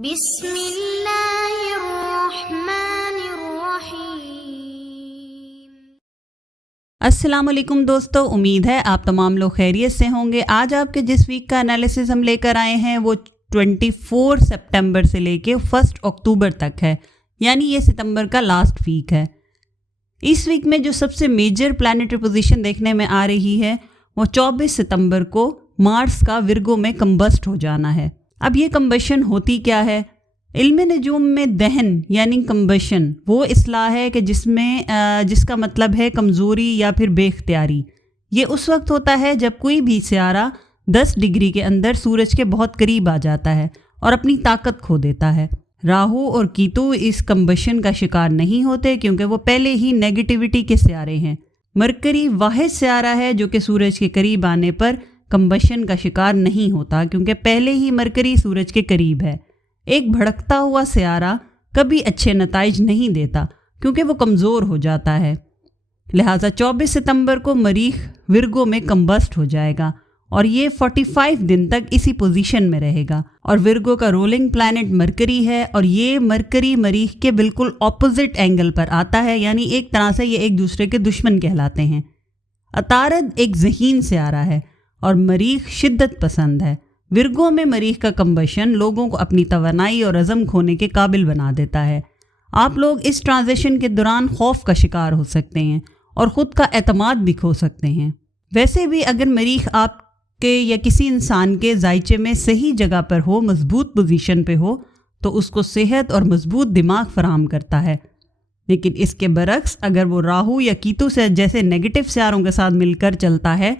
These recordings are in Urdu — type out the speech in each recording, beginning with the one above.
بسم اللہ الرحمن الرحیم۔ السلام علیکم دوستو، امید ہے آپ تمام لوگ خیریت سے ہوں گے۔ آج آپ کے جس ویک کا انالیسس ہم لے کر آئے ہیں وہ 24 سپٹمبر سے لے کے 1 اکتوبر تک ہے، یعنی یہ ستمبر کا لاسٹ ویک ہے۔ اس ویک میں جو سب سے میجر پلانیٹری پوزیشن دیکھنے میں آ رہی ہے وہ 24 ستمبر کو مارس کا ورگو میں کمبسٹ ہو جانا ہے۔ اب یہ کمبشن ہوتی کیا ہے؟ علم نجوم میں دہن یعنی کمبشن وہ اصطلاح ہے کہ جس کا مطلب ہے کمزوری یا پھر بے اختیاری۔ یہ اس وقت ہوتا ہے جب کوئی بھی سیارہ 10 ڈگری کے اندر سورج کے بہت قریب آ جاتا ہے اور اپنی طاقت کھو دیتا ہے۔ راہو اور کیتو اس کمبشن کا شکار نہیں ہوتے کیونکہ وہ پہلے ہی نیگیٹیوٹی کے سیارے ہیں۔ مرکری واحد سیارہ ہے جو کہ سورج کے قریب آنے پر کمبشن کا شکار نہیں ہوتا کیونکہ پہلے ہی مرکری سورج کے قریب ہے۔ ایک بھڑکتا ہوا سیارہ کبھی اچھے نتائج نہیں دیتا کیونکہ وہ کمزور ہو جاتا ہے، لہٰذا 24 ستمبر کو مریخ ورگو میں کمبسٹ ہو جائے گا اور یہ 45 دن تک اسی پوزیشن میں رہے گا۔ اور ورگو کا رولنگ پلانٹ مرکری ہے اور یہ مرکری مریخ کے بالکل اپوزٹ اینگل پر آتا ہے، یعنی ایک طرح سے یہ ایک دوسرے کے دشمن کہلاتے ہیں۔ عطارد ایک ذہین سیارہ ہے اور مریخ شدت پسند ہے۔ ورگو میں مریخ کا کمبشن لوگوں کو اپنی توانائی اور عزم کھونے کے قابل بنا دیتا ہے۔ آپ لوگ اس ٹرانزیشن کے دوران خوف کا شکار ہو سکتے ہیں اور خود کا اعتماد بھی کھو سکتے ہیں۔ ویسے بھی اگر مریخ آپ کے یا کسی انسان کے ذائچے میں صحیح جگہ پر ہو، مضبوط پوزیشن پہ ہو، تو اس کو صحت اور مضبوط دماغ فراہم کرتا ہے، لیکن اس کے برعکس اگر وہ راہو یا کیتو سے جیسے نیگیٹو سیاروں کے ساتھ مل کر چلتا ہے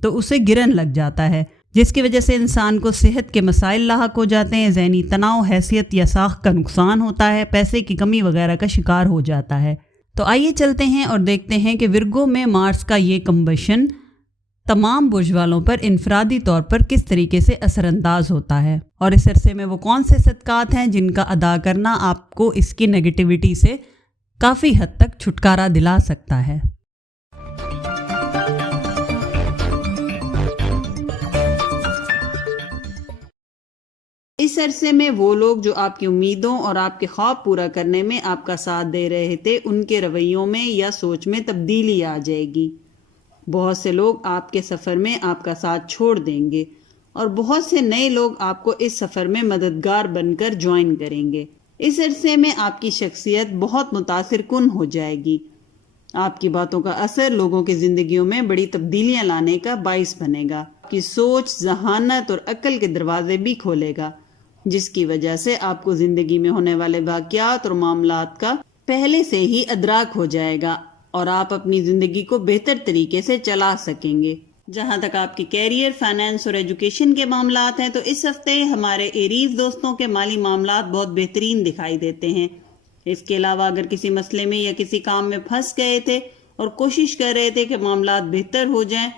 تو اسے گرن لگ جاتا ہے، جس کی وجہ سے انسان کو صحت کے مسائل لاحق ہو جاتے ہیں، ذہنی تناؤ، حیثیت یا ساخت کا نقصان ہوتا ہے، پیسے کی کمی وغیرہ کا شکار ہو جاتا ہے۔ تو آئیے چلتے ہیں اور دیکھتے ہیں کہ ورگو میں مارس کا یہ کمبشن تمام برج والوں پر انفرادی طور پر کس طریقے سے اثر انداز ہوتا ہے، اور اس عرصے میں وہ کون سے صدقات ہیں جن کا ادا کرنا آپ کو اس کی نیگیٹیوٹی سے کافی حد تک چھٹکارا دلا سکتا ہے۔ اس عرصے میں وہ لوگ جو آپ کی امیدوں اور آپ کے خواب پورا کرنے میں آپ کا ساتھ دے رہے تھے، ان کے رویوں میں یا سوچ میں تبدیلی آ جائے گی۔ بہت سے لوگ آپ کے سفر میں آپ کا ساتھ چھوڑ دیں گے اور بہت سے نئے لوگ آپ کو اس سفر میں مددگار بن کر جوائن کریں گے۔ اس عرصے میں آپ کی شخصیت بہت متاثر کن ہو جائے گی۔ آپ کی باتوں کا اثر لوگوں کی زندگیوں میں بڑی تبدیلیاں لانے کا باعث بنے گا۔ آپ کی سوچ، ذہانت اور عقل کے دروازے بھی کھولے گا، جس کی وجہ سے آپ کو زندگی میں ہونے والے واقعات اور معاملات کا پہلے سے ہی ادراک ہو جائے گا اور آپ اپنی زندگی کو بہتر طریقے سے چلا سکیں گے۔ جہاں تک آپ کی کیریئر، فائنانس اور ایجوکیشن کے معاملات ہیں تو اس ہفتے ہمارے ایریز دوستوں کے مالی معاملات بہت بہترین دکھائی دیتے ہیں۔ اس کے علاوہ اگر کسی مسئلے میں یا کسی کام میں پھنس گئے تھے اور کوشش کر رہے تھے کہ معاملات بہتر ہو جائیں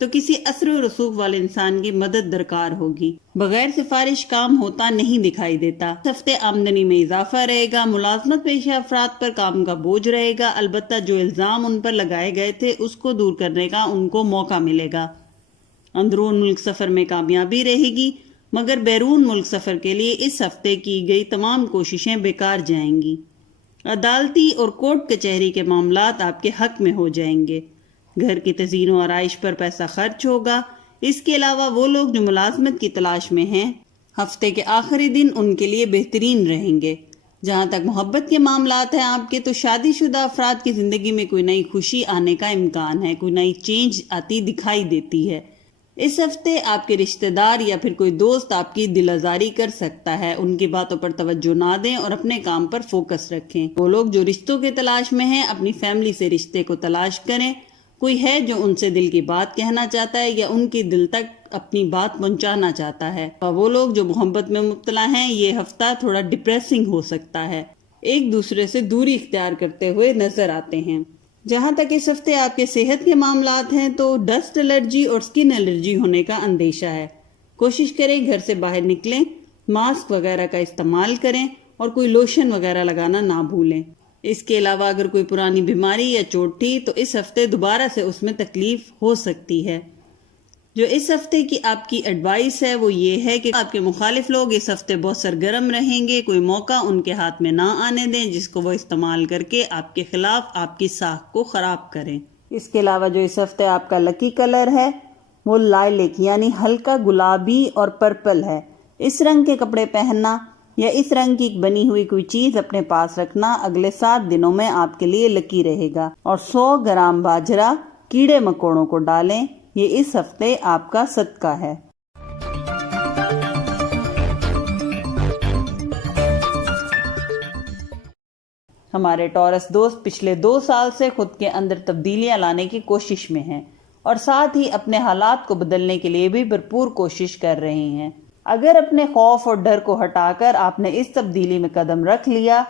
تو کسی اثر و رسوخ والے انسان کی مدد درکار ہوگی۔ بغیر سفارش کام ہوتا نہیں دکھائی دیتا۔ اس ہفتے آمدنی میں اضافہ رہے گا، ملازمت پیشہ افراد پر کام کا بوجھ رہے گا، البتہ جو الزام ان پر لگائے گئے تھے اس کو دور کرنے کا ان کو موقع ملے گا۔ اندرون ملک سفر میں کامیابی رہے گی، مگر بیرون ملک سفر کے لیے اس ہفتے کی گئی تمام کوششیں بیکار جائیں گی۔ عدالتی اور کورٹ کچہری کے معاملات آپ کے حق میں ہو جائیں گے۔ گھر کی تزئین و آرائش پر پیسہ خرچ ہوگا۔ اس کے علاوہ وہ لوگ جو ملازمت کی تلاش میں ہیں، ہفتے کے آخری دن ان کے لیے بہترین رہیں گے۔ جہاں تک محبت کے معاملات ہیں آپ کے، تو شادی شدہ افراد کی زندگی میں کوئی نئی خوشی آنے کا امکان ہے، کوئی نئی چینج آتی دکھائی دیتی ہے۔ اس ہفتے آپ کے رشتہ دار یا پھر کوئی دوست آپ کی دل آزاری کر سکتا ہے، ان کی باتوں پر توجہ نہ دیں اور اپنے کام پر فوکس رکھیں۔ وہ لوگ جو رشتوں کے تلاش میں ہیں اپنی فیملی سے رشتے کو تلاش کریں۔ کوئی ہے جو ان سے دل کی بات کہنا چاہتا ہے یا ان کی دل تک اپنی بات پہنچانا چاہتا ہے۔ اور وہ لوگ جو محبت میں مبتلا ہیں، یہ ہفتہ تھوڑا ڈپریسنگ ہو سکتا ہے، ایک دوسرے سے دوری اختیار کرتے ہوئے نظر آتے ہیں۔ جہاں تک اس ہفتے آپ کے صحت کے معاملات ہیں تو ڈسٹ الرجی اور سکن الرجی ہونے کا اندیشہ ہے۔ کوشش کریں گھر سے باہر نکلیں، ماسک وغیرہ کا استعمال کریں اور کوئی لوشن وغیرہ لگانا نہ بھولیں۔ اس کے علاوہ اگر کوئی پرانی بیماری یا چوٹ تھی تو اس ہفتے دوبارہ سے اس میں تکلیف ہو سکتی ہے۔ جو اس ہفتے کی آپ کی ایڈوائس ہے وہ یہ ہے کہ آپ کے مخالف لوگ اس ہفتے بہت سرگرم رہیں گے، کوئی موقع ان کے ہاتھ میں نہ آنے دیں جس کو وہ استعمال کر کے آپ کے خلاف آپ کی ساکھ کو خراب کریں۔ اس کے علاوہ جو اس ہفتے آپ کا لکی کلر ہے وہ لائلک یعنی ہلکا گلابی اور پرپل ہے۔ اس رنگ کے کپڑے پہننا یا اس رنگ کی بنی ہوئی کوئی چیز اپنے پاس رکھنا اگلے 7 دنوں میں آپ کے لیے لکی رہے گا۔ اور 100 گرام باجرہ کیڑے مکوڑوں کو ڈالیں، یہ اس ہفتے آپ کا صدقہ ہے۔ ہمارے ٹورس دوست پچھلے 2 سال سے خود کے اندر تبدیلیاں لانے کی کوشش میں ہیں اور ساتھ ہی اپنے حالات کو بدلنے کے لیے بھی بھرپور کوشش کر رہے ہیں۔ اگر اپنے خوف اور ڈر کو ہٹا کر آپ نے اس تبدیلی میں قدم رکھ لیا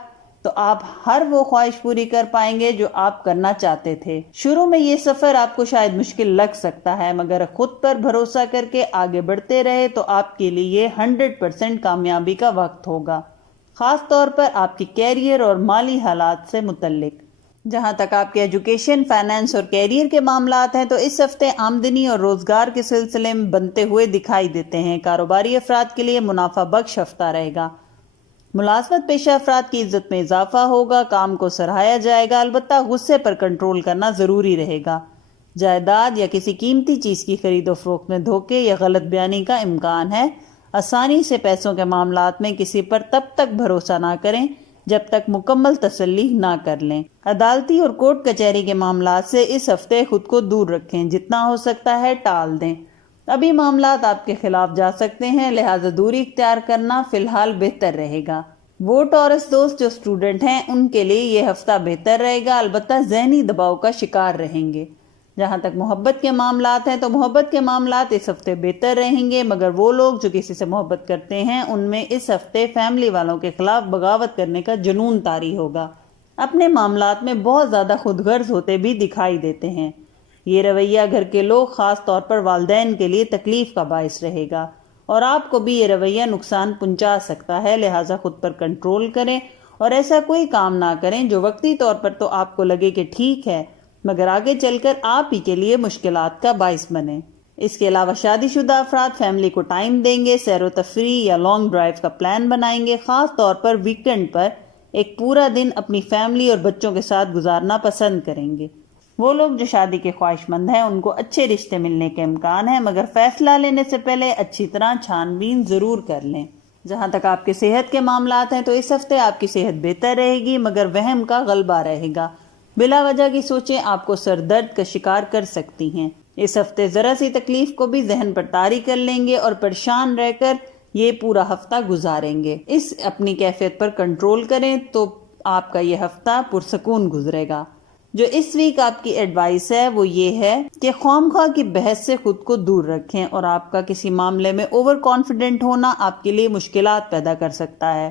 تو آپ ہر وہ خواہش پوری کر پائیں گے جو آپ کرنا چاہتے تھے۔ شروع میں یہ سفر آپ کو شاید مشکل لگ سکتا ہے، مگر خود پر بھروسہ کر کے آگے بڑھتے رہے تو آپ کے لیے 100% کامیابی کا وقت ہوگا، خاص طور پر آپ کی کیریئر اور مالی حالات سے متعلق۔ جہاں تک آپ کے ایجوکیشن، فائنانس اور کیریئر کے معاملات ہیں تو اس ہفتے آمدنی اور روزگار کے سلسلے میں بنتے ہوئے دکھائی دیتے ہیں۔ کاروباری افراد کے لیے منافع بخش ہفتہ رہے گا۔ ملازمت پیشہ افراد کی عزت میں اضافہ ہوگا، کام کو سراہا جائے گا، البتہ غصے پر کنٹرول کرنا ضروری رہے گا۔ جائیداد یا کسی قیمتی چیز کی خرید و فروخت میں دھوکے یا غلط بیانی کا امکان ہے۔ آسانی سے پیسوں کے معاملات میں کسی پر تب تک بھروسہ نہ کریں جب تک مکمل تسلی نہ کر لیں۔ عدالتی اور کورٹ کچہری کے معاملات سے اس ہفتے خود کو دور رکھیں، جتنا ہو سکتا ہے ٹال دیں۔ ابھی معاملات آپ کے خلاف جا سکتے ہیں، لہذا دوری اختیار کرنا فی الحال بہتر رہے گا۔ وہ ٹورس دوست جو اسٹوڈنٹ ہیں ان کے لیے یہ ہفتہ بہتر رہے گا، البتہ ذہنی دباؤ کا شکار رہیں گے۔ جہاں تک محبت کے معاملات ہیں تو محبت کے معاملات اس ہفتے بہتر رہیں گے، مگر وہ لوگ جو کسی سے محبت کرتے ہیں ان میں اس ہفتے فیملی والوں کے خلاف بغاوت کرنے کا جنون طاری ہوگا۔ اپنے معاملات میں بہت زیادہ خود غرض ہوتے بھی دکھائی دیتے ہیں۔ یہ رویہ گھر کے لوگ، خاص طور پر والدین کے لیے تکلیف کا باعث رہے گا اور آپ کو بھی یہ رویہ نقصان پہنچا سکتا ہے، لہٰذا خود پر کنٹرول کریں اور ایسا کوئی کام نہ کریں جو وقتی طور پر تو آپ کو لگے کہ ٹھیک ہے مگر آگے چل کر آپ ہی کے لیے مشکلات کا باعث بنے۔ اس کے علاوہ شادی شدہ افراد فیملی کو ٹائم دیں گے، سیر و تفریح یا لانگ ڈرائیو کا پلان بنائیں گے، خاص طور پر ویکنڈ پر ایک پورا دن اپنی فیملی اور بچوں کے ساتھ گزارنا پسند کریں گے۔ وہ لوگ جو شادی کے خواہش مند ہیں ان کو اچھے رشتے ملنے کے امکان ہیں، مگر فیصلہ لینے سے پہلے اچھی طرح چھان بین ضرور کر لیں۔ جہاں تک آپ کے صحت کے معاملات ہیں تو اس ہفتے آپ کی صحت بہتر رہے گی، مگر وہم کا غلبہ رہے گا۔ بلا وجہ کی سوچیں آپ کو سر درد کا شکار کر سکتی ہیں۔ اس ہفتے ذرا سی تکلیف کو بھی ذہن پر طاری کر لیں گے اور پریشان رہ کر یہ پورا ہفتہ گزاریں گے۔ اس اپنی کیفیت پر کنٹرول کریں تو آپ کا یہ ہفتہ پرسکون گزرے گا۔ جو اس ویک آپ کی ایڈوائس ہے وہ یہ ہے کہ خواہ کی بحث سے خود کو دور رکھیں اور آپ کا کسی معاملے میں اوور کانفیڈنٹ ہونا آپ کے لیے مشکلات پیدا کر سکتا ہے۔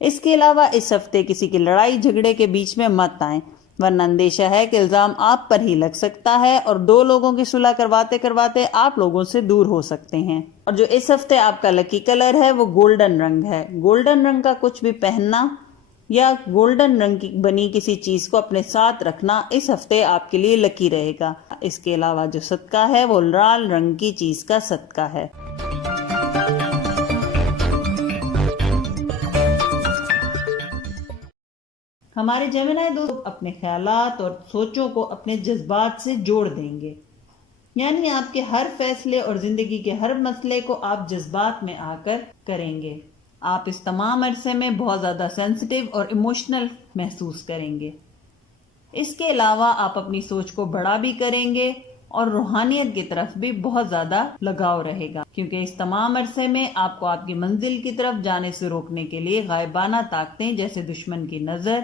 اس کے علاوہ اس ہفتے کسی کی لڑائی جھگڑے کے بیچ میں مت آئیں، ورنہ اندیشہ ہے کہ الزام آپ پر ہی لگ سکتا ہے اور 2 لوگوں کی صلح کرواتے کرواتے آپ لوگوں سے دور ہو سکتے ہیں۔ اور جو اس ہفتے آپ کا لکی کلر ہے وہ گولڈن رنگ ہے۔ گولڈن رنگ کا کچھ بھی پہننا یا گولڈن رنگ کی بنی کسی چیز کو اپنے ساتھ رکھنا اس ہفتے آپ کے لیے لکی رہے گا۔ اس کے علاوہ جو صدقہ ہے وہ لال رنگ کی چیز کا صدقہ ہے۔ ہمارے جیمنائی دوست اپنے خیالات اور سوچوں کو اپنے جذبات سے جوڑ دیں گے، یعنی آپ کے ہر فیصلے اور زندگی کے ہر مسئلے کو آپ جذبات میں آ کر کریں گے۔ آپ اس تمام عرصے میں بہت زیادہ سینسٹیو اور ایموشنل محسوس کریں گے۔ اس کے علاوہ آپ اپنی سوچ کو بڑا بھی کریں گے اور روحانیت کی طرف بھی بہت زیادہ لگاؤ رہے گا، کیونکہ اس تمام عرصے میں آپ کو آپ کی منزل کی طرف جانے سے روکنے کے لیے غائبانہ طاقتیں جیسے دشمن کی نظر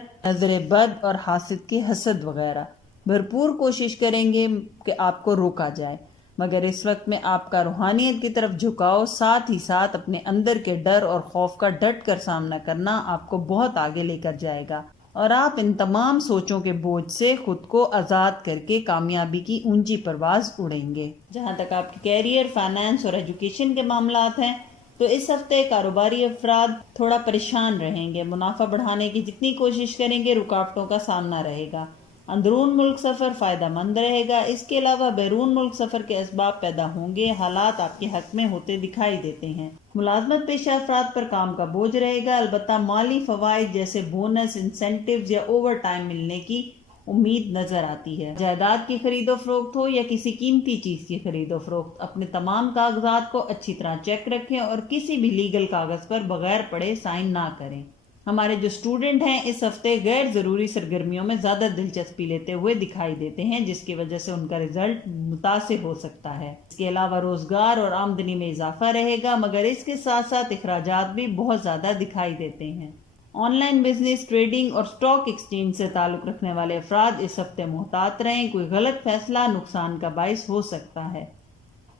بد اور حاسد کی حسد وغیرہ بھرپور کوشش کریں گے کہ آپ کو روکا جائے، مگر اس وقت میں آپ کا روحانیت کی طرف جھکاؤ، ساتھ ہی ساتھ اپنے اندر کے ڈر اور خوف کا ڈٹ کر سامنا کرنا آپ کو بہت آگے لے کر جائے گا اور آپ ان تمام سوچوں کے بوجھ سے خود کو آزاد کر کے کامیابی کی اونچی پرواز اڑیں گے۔ جہاں تک آپ کے کیریئر، فائنانس اور ایجوکیشن کے معاملات ہیں تو اس ہفتے کاروباری افراد تھوڑا پریشان رہیں گے، منافع بڑھانے کی جتنی کوشش کریں گے رکاوٹوں کا سامنا رہے گا۔ اندرون ملک سفر فائدہ مند رہے گا۔ اس کے علاوہ بیرون ملک سفر کے اسباب پیدا ہوں گے، حالات آپ کے حق میں ہوتے دکھائی دیتے ہیں۔ ملازمت پیشہ افراد پر کام کا بوجھ رہے گا، البتہ مالی فوائد جیسے بونس، انسینٹیوز یا اوور ٹائم ملنے کی امید نظر آتی ہے۔ جائیداد کی خرید و فروخت ہو یا کسی قیمتی چیز کی خرید و فروخت، اپنے تمام کاغذات کو اچھی طرح چیک رکھیں اور کسی بھی لیگل کاغذ پر بغیر پڑھے سائن نہ کریں۔ ہمارے جو اسٹوڈنٹ ہیں اس ہفتے غیر ضروری سرگرمیوں میں زیادہ دلچسپی لیتے ہوئے دکھائی دیتے ہیں، جس کی وجہ سے ان کا رزلٹ متاثر ہو سکتا ہے۔ اس کے علاوہ روزگار اور آمدنی میں اضافہ رہے گا، مگر اس کے ساتھ ساتھ اخراجات بھی بہت زیادہ دکھائی دیتے ہیں۔ آن لائن بزنس، ٹریڈنگ اور سٹاک ایکسچینج سے تعلق رکھنے والے افراد اس ہفتے محتاط رہیں، کوئی غلط فیصلہ نقصان کا باعث ہو سکتا ہے۔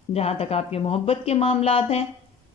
جہاں تک آپ کے محبت کے معاملات ہیں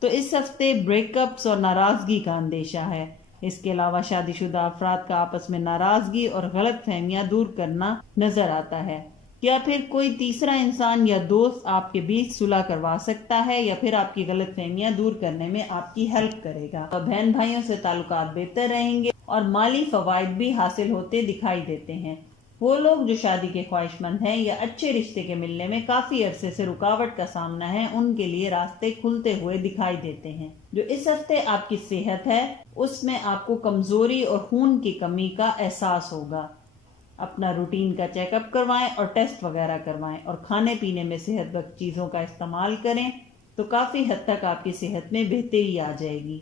تو اس ہفتے بریک اپس اور ناراضگی کا اندیشہ ہے۔ اس کے علاوہ شادی شدہ افراد کا آپس میں ناراضگی اور غلط فہمیاں دور کرنا نظر آتا ہے، یا پھر کوئی تیسرا انسان یا دوست آپ کے بیچ صلح کروا سکتا ہے یا پھر آپ کی غلط فہمیاں دور کرنے میں آپ کی ہیلپ کرے گا۔ بہن بھائیوں سے تعلقات بہتر رہیں گے اور مالی فوائد بھی حاصل ہوتے دکھائی دیتے ہیں۔ وہ لوگ جو شادی کے خواہش مند ہیں یا اچھے رشتے کے ملنے میں کافی عرصے سے رکاوٹ کا سامنا ہے، ان کے لیے راستے کھلتے ہوئے دکھائی دیتے ہیں۔ جو اس ہفتے آپ کی صحت ہے اس میں آپ کو کمزوری اور خون کی کمی کا احساس ہوگا۔ اپنا روٹین کا چیک اپ کروائیں اور ٹیسٹ وغیرہ کروائیں، اور کھانے پینے میں صحت بخش چیزوں کا استعمال کریں تو کافی حد تک آپ کی صحت میں بہتری آ جائے گی۔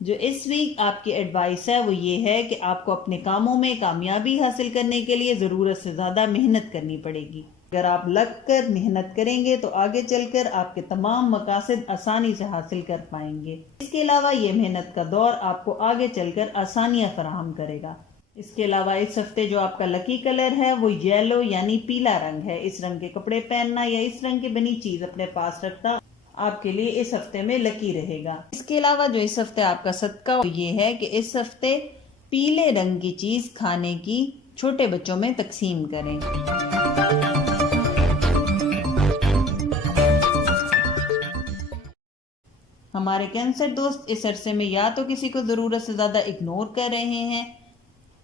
جو اس ویک آپ کی ایڈوائس ہے وہ یہ ہے کہ آپ کو اپنے کاموں میں کامیابی حاصل کرنے کے لیے ضرورت سے زیادہ محنت کرنی پڑے گی۔ اگر آپ لگ کر محنت کریں گے تو آگے چل کر آپ کے تمام مقاصد آسانی سے حاصل کر پائیں گے۔ اس کے علاوہ یہ محنت کا دور آپ کو آگے چل کر آسانیاں فراہم کرے گا۔ اس کے علاوہ اس ہفتے جو آپ کا لکی کلر ہے وہ یلو یعنی پیلا رنگ ہے۔ اس رنگ کے کپڑے پہننا یا اس رنگ کی بنی چیز اپنے پاس رکھنا آپ کے لیے اس ہفتے میں لکی رہے گا۔ اس کے علاوہ جو اس ہفتے آپ کا صدقہ یہ ہے کہ اس ہفتے پیلے رنگ کی چیز کھانے کی چھوٹے بچوں میں تقسیم کریں۔ ہمارے کینسر دوست اس عرصے میں یا تو کسی کو ضرورت سے زیادہ اگنور کر رہے ہیں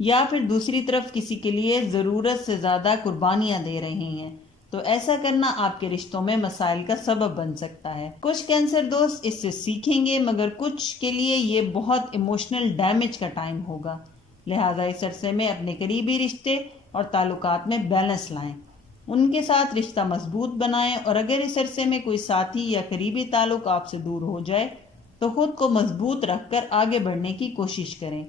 یا پھر دوسری طرف کسی کے لیے ضرورت سے زیادہ قربانیاں دے رہے ہیں، تو ایسا کرنا آپ کے رشتوں میں مسائل کا سبب بن سکتا ہے۔ کچھ کینسر دوست اس سے سیکھیں گے، مگر کچھ کے لیے یہ بہت ایموشنل ڈیمیج کا ٹائم ہوگا، لہذا اس عرصے میں اپنے قریبی رشتے اور تعلقات میں بیلنس لائیں، ان کے ساتھ رشتہ مضبوط بنائیں، اور اگر اس عرصے میں کوئی ساتھی یا قریبی تعلق آپ سے دور ہو جائے تو خود کو مضبوط رکھ کر آگے بڑھنے کی کوشش کریں۔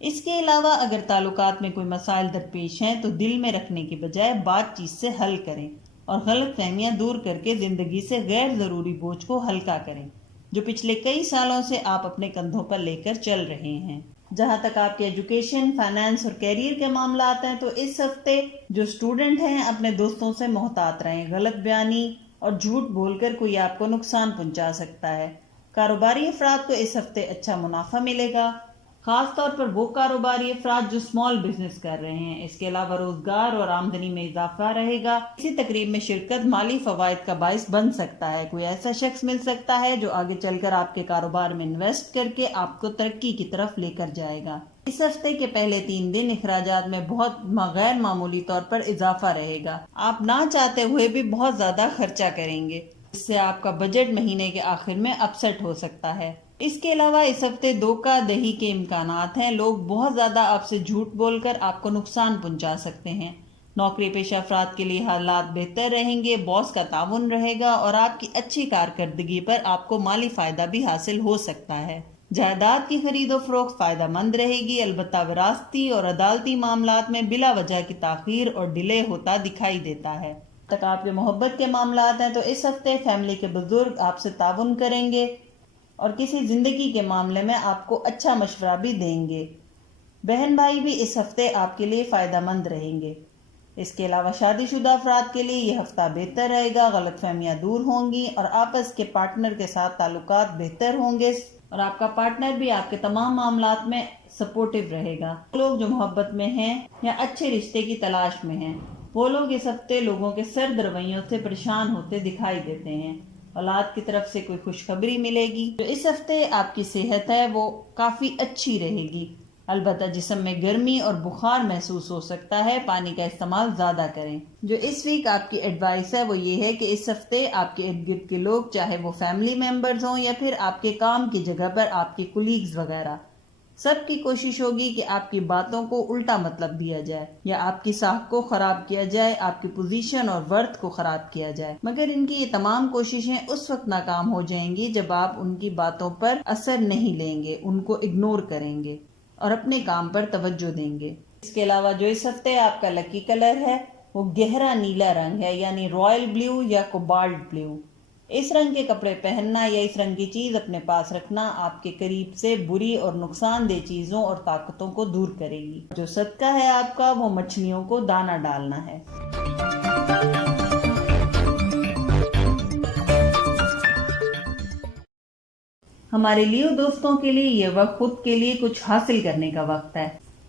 اس کے علاوہ اگر تعلقات میں کوئی مسائل درپیش ہیں تو دل میں رکھنے کی بجائے بات چیت سے حل کریں اور غلط فہمیاں دور کر کے زندگی سے غیر ضروری بوجھ کو ہلکا کریں جو پچھلے کئی سالوں سے آپ اپنے کندھوں پر لے کر چل رہے ہیں۔ جہاں تک آپ کے ایجوکیشن، فائنانس اور کیریئر کے معاملات ہیں تو اس ہفتے جو اسٹوڈنٹ ہیں اپنے دوستوں سے محتاط رہیں، غلط بیانی اور جھوٹ بول کر کوئی آپ کو نقصان پہنچا سکتا ہے۔ کاروباری افراد کو اس ہفتے اچھا منافع ملے گا، خاص طور پر وہ کاروباری افراد جو اسمال بزنس کر رہے ہیں۔ اس کے علاوہ روزگار اور آمدنی میں اضافہ رہے گا۔ کسی تقریب میں شرکت مالی فوائد کا باعث بن سکتا ہے، کوئی ایسا شخص مل سکتا ہے جو آگے چل کر آپ کے کاروبار میں انویسٹ کر کے آپ کو ترقی کی طرف لے کر جائے گا۔ اس ہفتے کے پہلے 3 دن اخراجات میں بہت غیر معمولی طور پر اضافہ رہے گا، آپ نہ چاہتے ہوئے بھی بہت زیادہ خرچہ کریں گے، اس سے آپ کا بجٹ مہینے کے آخر میں اپسیٹ ہو سکتا ہے۔ اس کے علاوہ اس ہفتے دھوکہ دہی کے امکانات ہیں، لوگ بہت زیادہ آپ سے جھوٹ بول کر آپ کو نقصان پہنچا سکتے ہیں۔ نوکری پیشہ افراد کے لیے حالات بہتر رہیں گے، باس کا تعاون رہے گا اور آپ کی اچھی کارکردگی پر آپ کو مالی فائدہ بھی حاصل ہو سکتا ہے۔ جائیداد کی خرید و فروخت فائدہ مند رہے گی، البتہ وراثتی اور عدالتی معاملات میں بلا وجہ کی تاخیر اور ڈیلے ہوتا دکھائی دیتا ہے۔ تک آپ کے محبت کے معاملات ہیں تو اس ہفتے فیملی کے بزرگ آپ سے تعاون کریں گے اور کسی زندگی کے معاملے میں آپ کو اچھا مشورہ بھی دیں گے۔ بہن بھائی بھی اس ہفتے آپ کے لیے فائدہ مند رہیں گے۔ اس کے علاوہ شادی شدہ افراد کے لیے یہ ہفتہ بہتر رہے گا، غلط فہمیاں دور ہوں گی اور آپس کے پارٹنر کے ساتھ تعلقات بہتر ہوں گے اور آپ کا پارٹنر بھی آپ کے تمام معاملات میں سپورٹیو رہے گا۔ لوگ جو محبت میں ہیں یا اچھے رشتے کی تلاش میں ہیں وہ لوگ اس ہفتے لوگوں کے سرد رویوں سے پریشان ہوتے دکھائی دیتے ہیں۔ اولاد کی طرف سے کوئی خوشخبری ملے گی۔ جو اس ہفتے آپ کی صحت ہے وہ کافی اچھی رہے گی، البتہ جسم میں گرمی اور بخار محسوس ہو سکتا ہے، پانی کا استعمال زیادہ کریں۔ جو اس ویک آپ کی ایڈوائس ہے وہ یہ ہے کہ اس ہفتے آپ کے ارد گرد کے لوگ، چاہے وہ فیملی ممبرز ہوں یا پھر آپ کے کام کی جگہ پر آپ کے کولیگز وغیرہ، سب کی کوشش ہوگی کہ آپ کی باتوں کو الٹا مطلب دیا جائے یا آپ کی ساکھ کو خراب کیا جائے، آپ کی پوزیشن اور ورتھ کو خراب کیا جائے، مگر ان کی یہ تمام کوششیں اس وقت ناکام ہو جائیں گی جب آپ ان کی باتوں پر اثر نہیں لیں گے، ان کو اگنور کریں گے اور اپنے کام پر توجہ دیں گے۔ اس کے علاوہ جو اس ہفتے آپ کا لکی کلر ہے وہ گہرا نیلا رنگ ہے، یعنی رائل بلیو یا کوبالٹ بلیو۔ اس رنگ کے کپڑے پہننا یا اس رنگ کی چیز اپنے پاس رکھنا آپ کے قریب سے بری اور نقصان دہ چیزوں اور طاقتوں کو دور کرے گی۔ جو صدقہ ہے آپ کا وہ مچھلیوں کو دانہ ڈالنا ہے۔ ہمارے لیو دوستوں کے لیے یہ وقت خود کے لیے کچھ حاصل کرنے کا وقت ہے،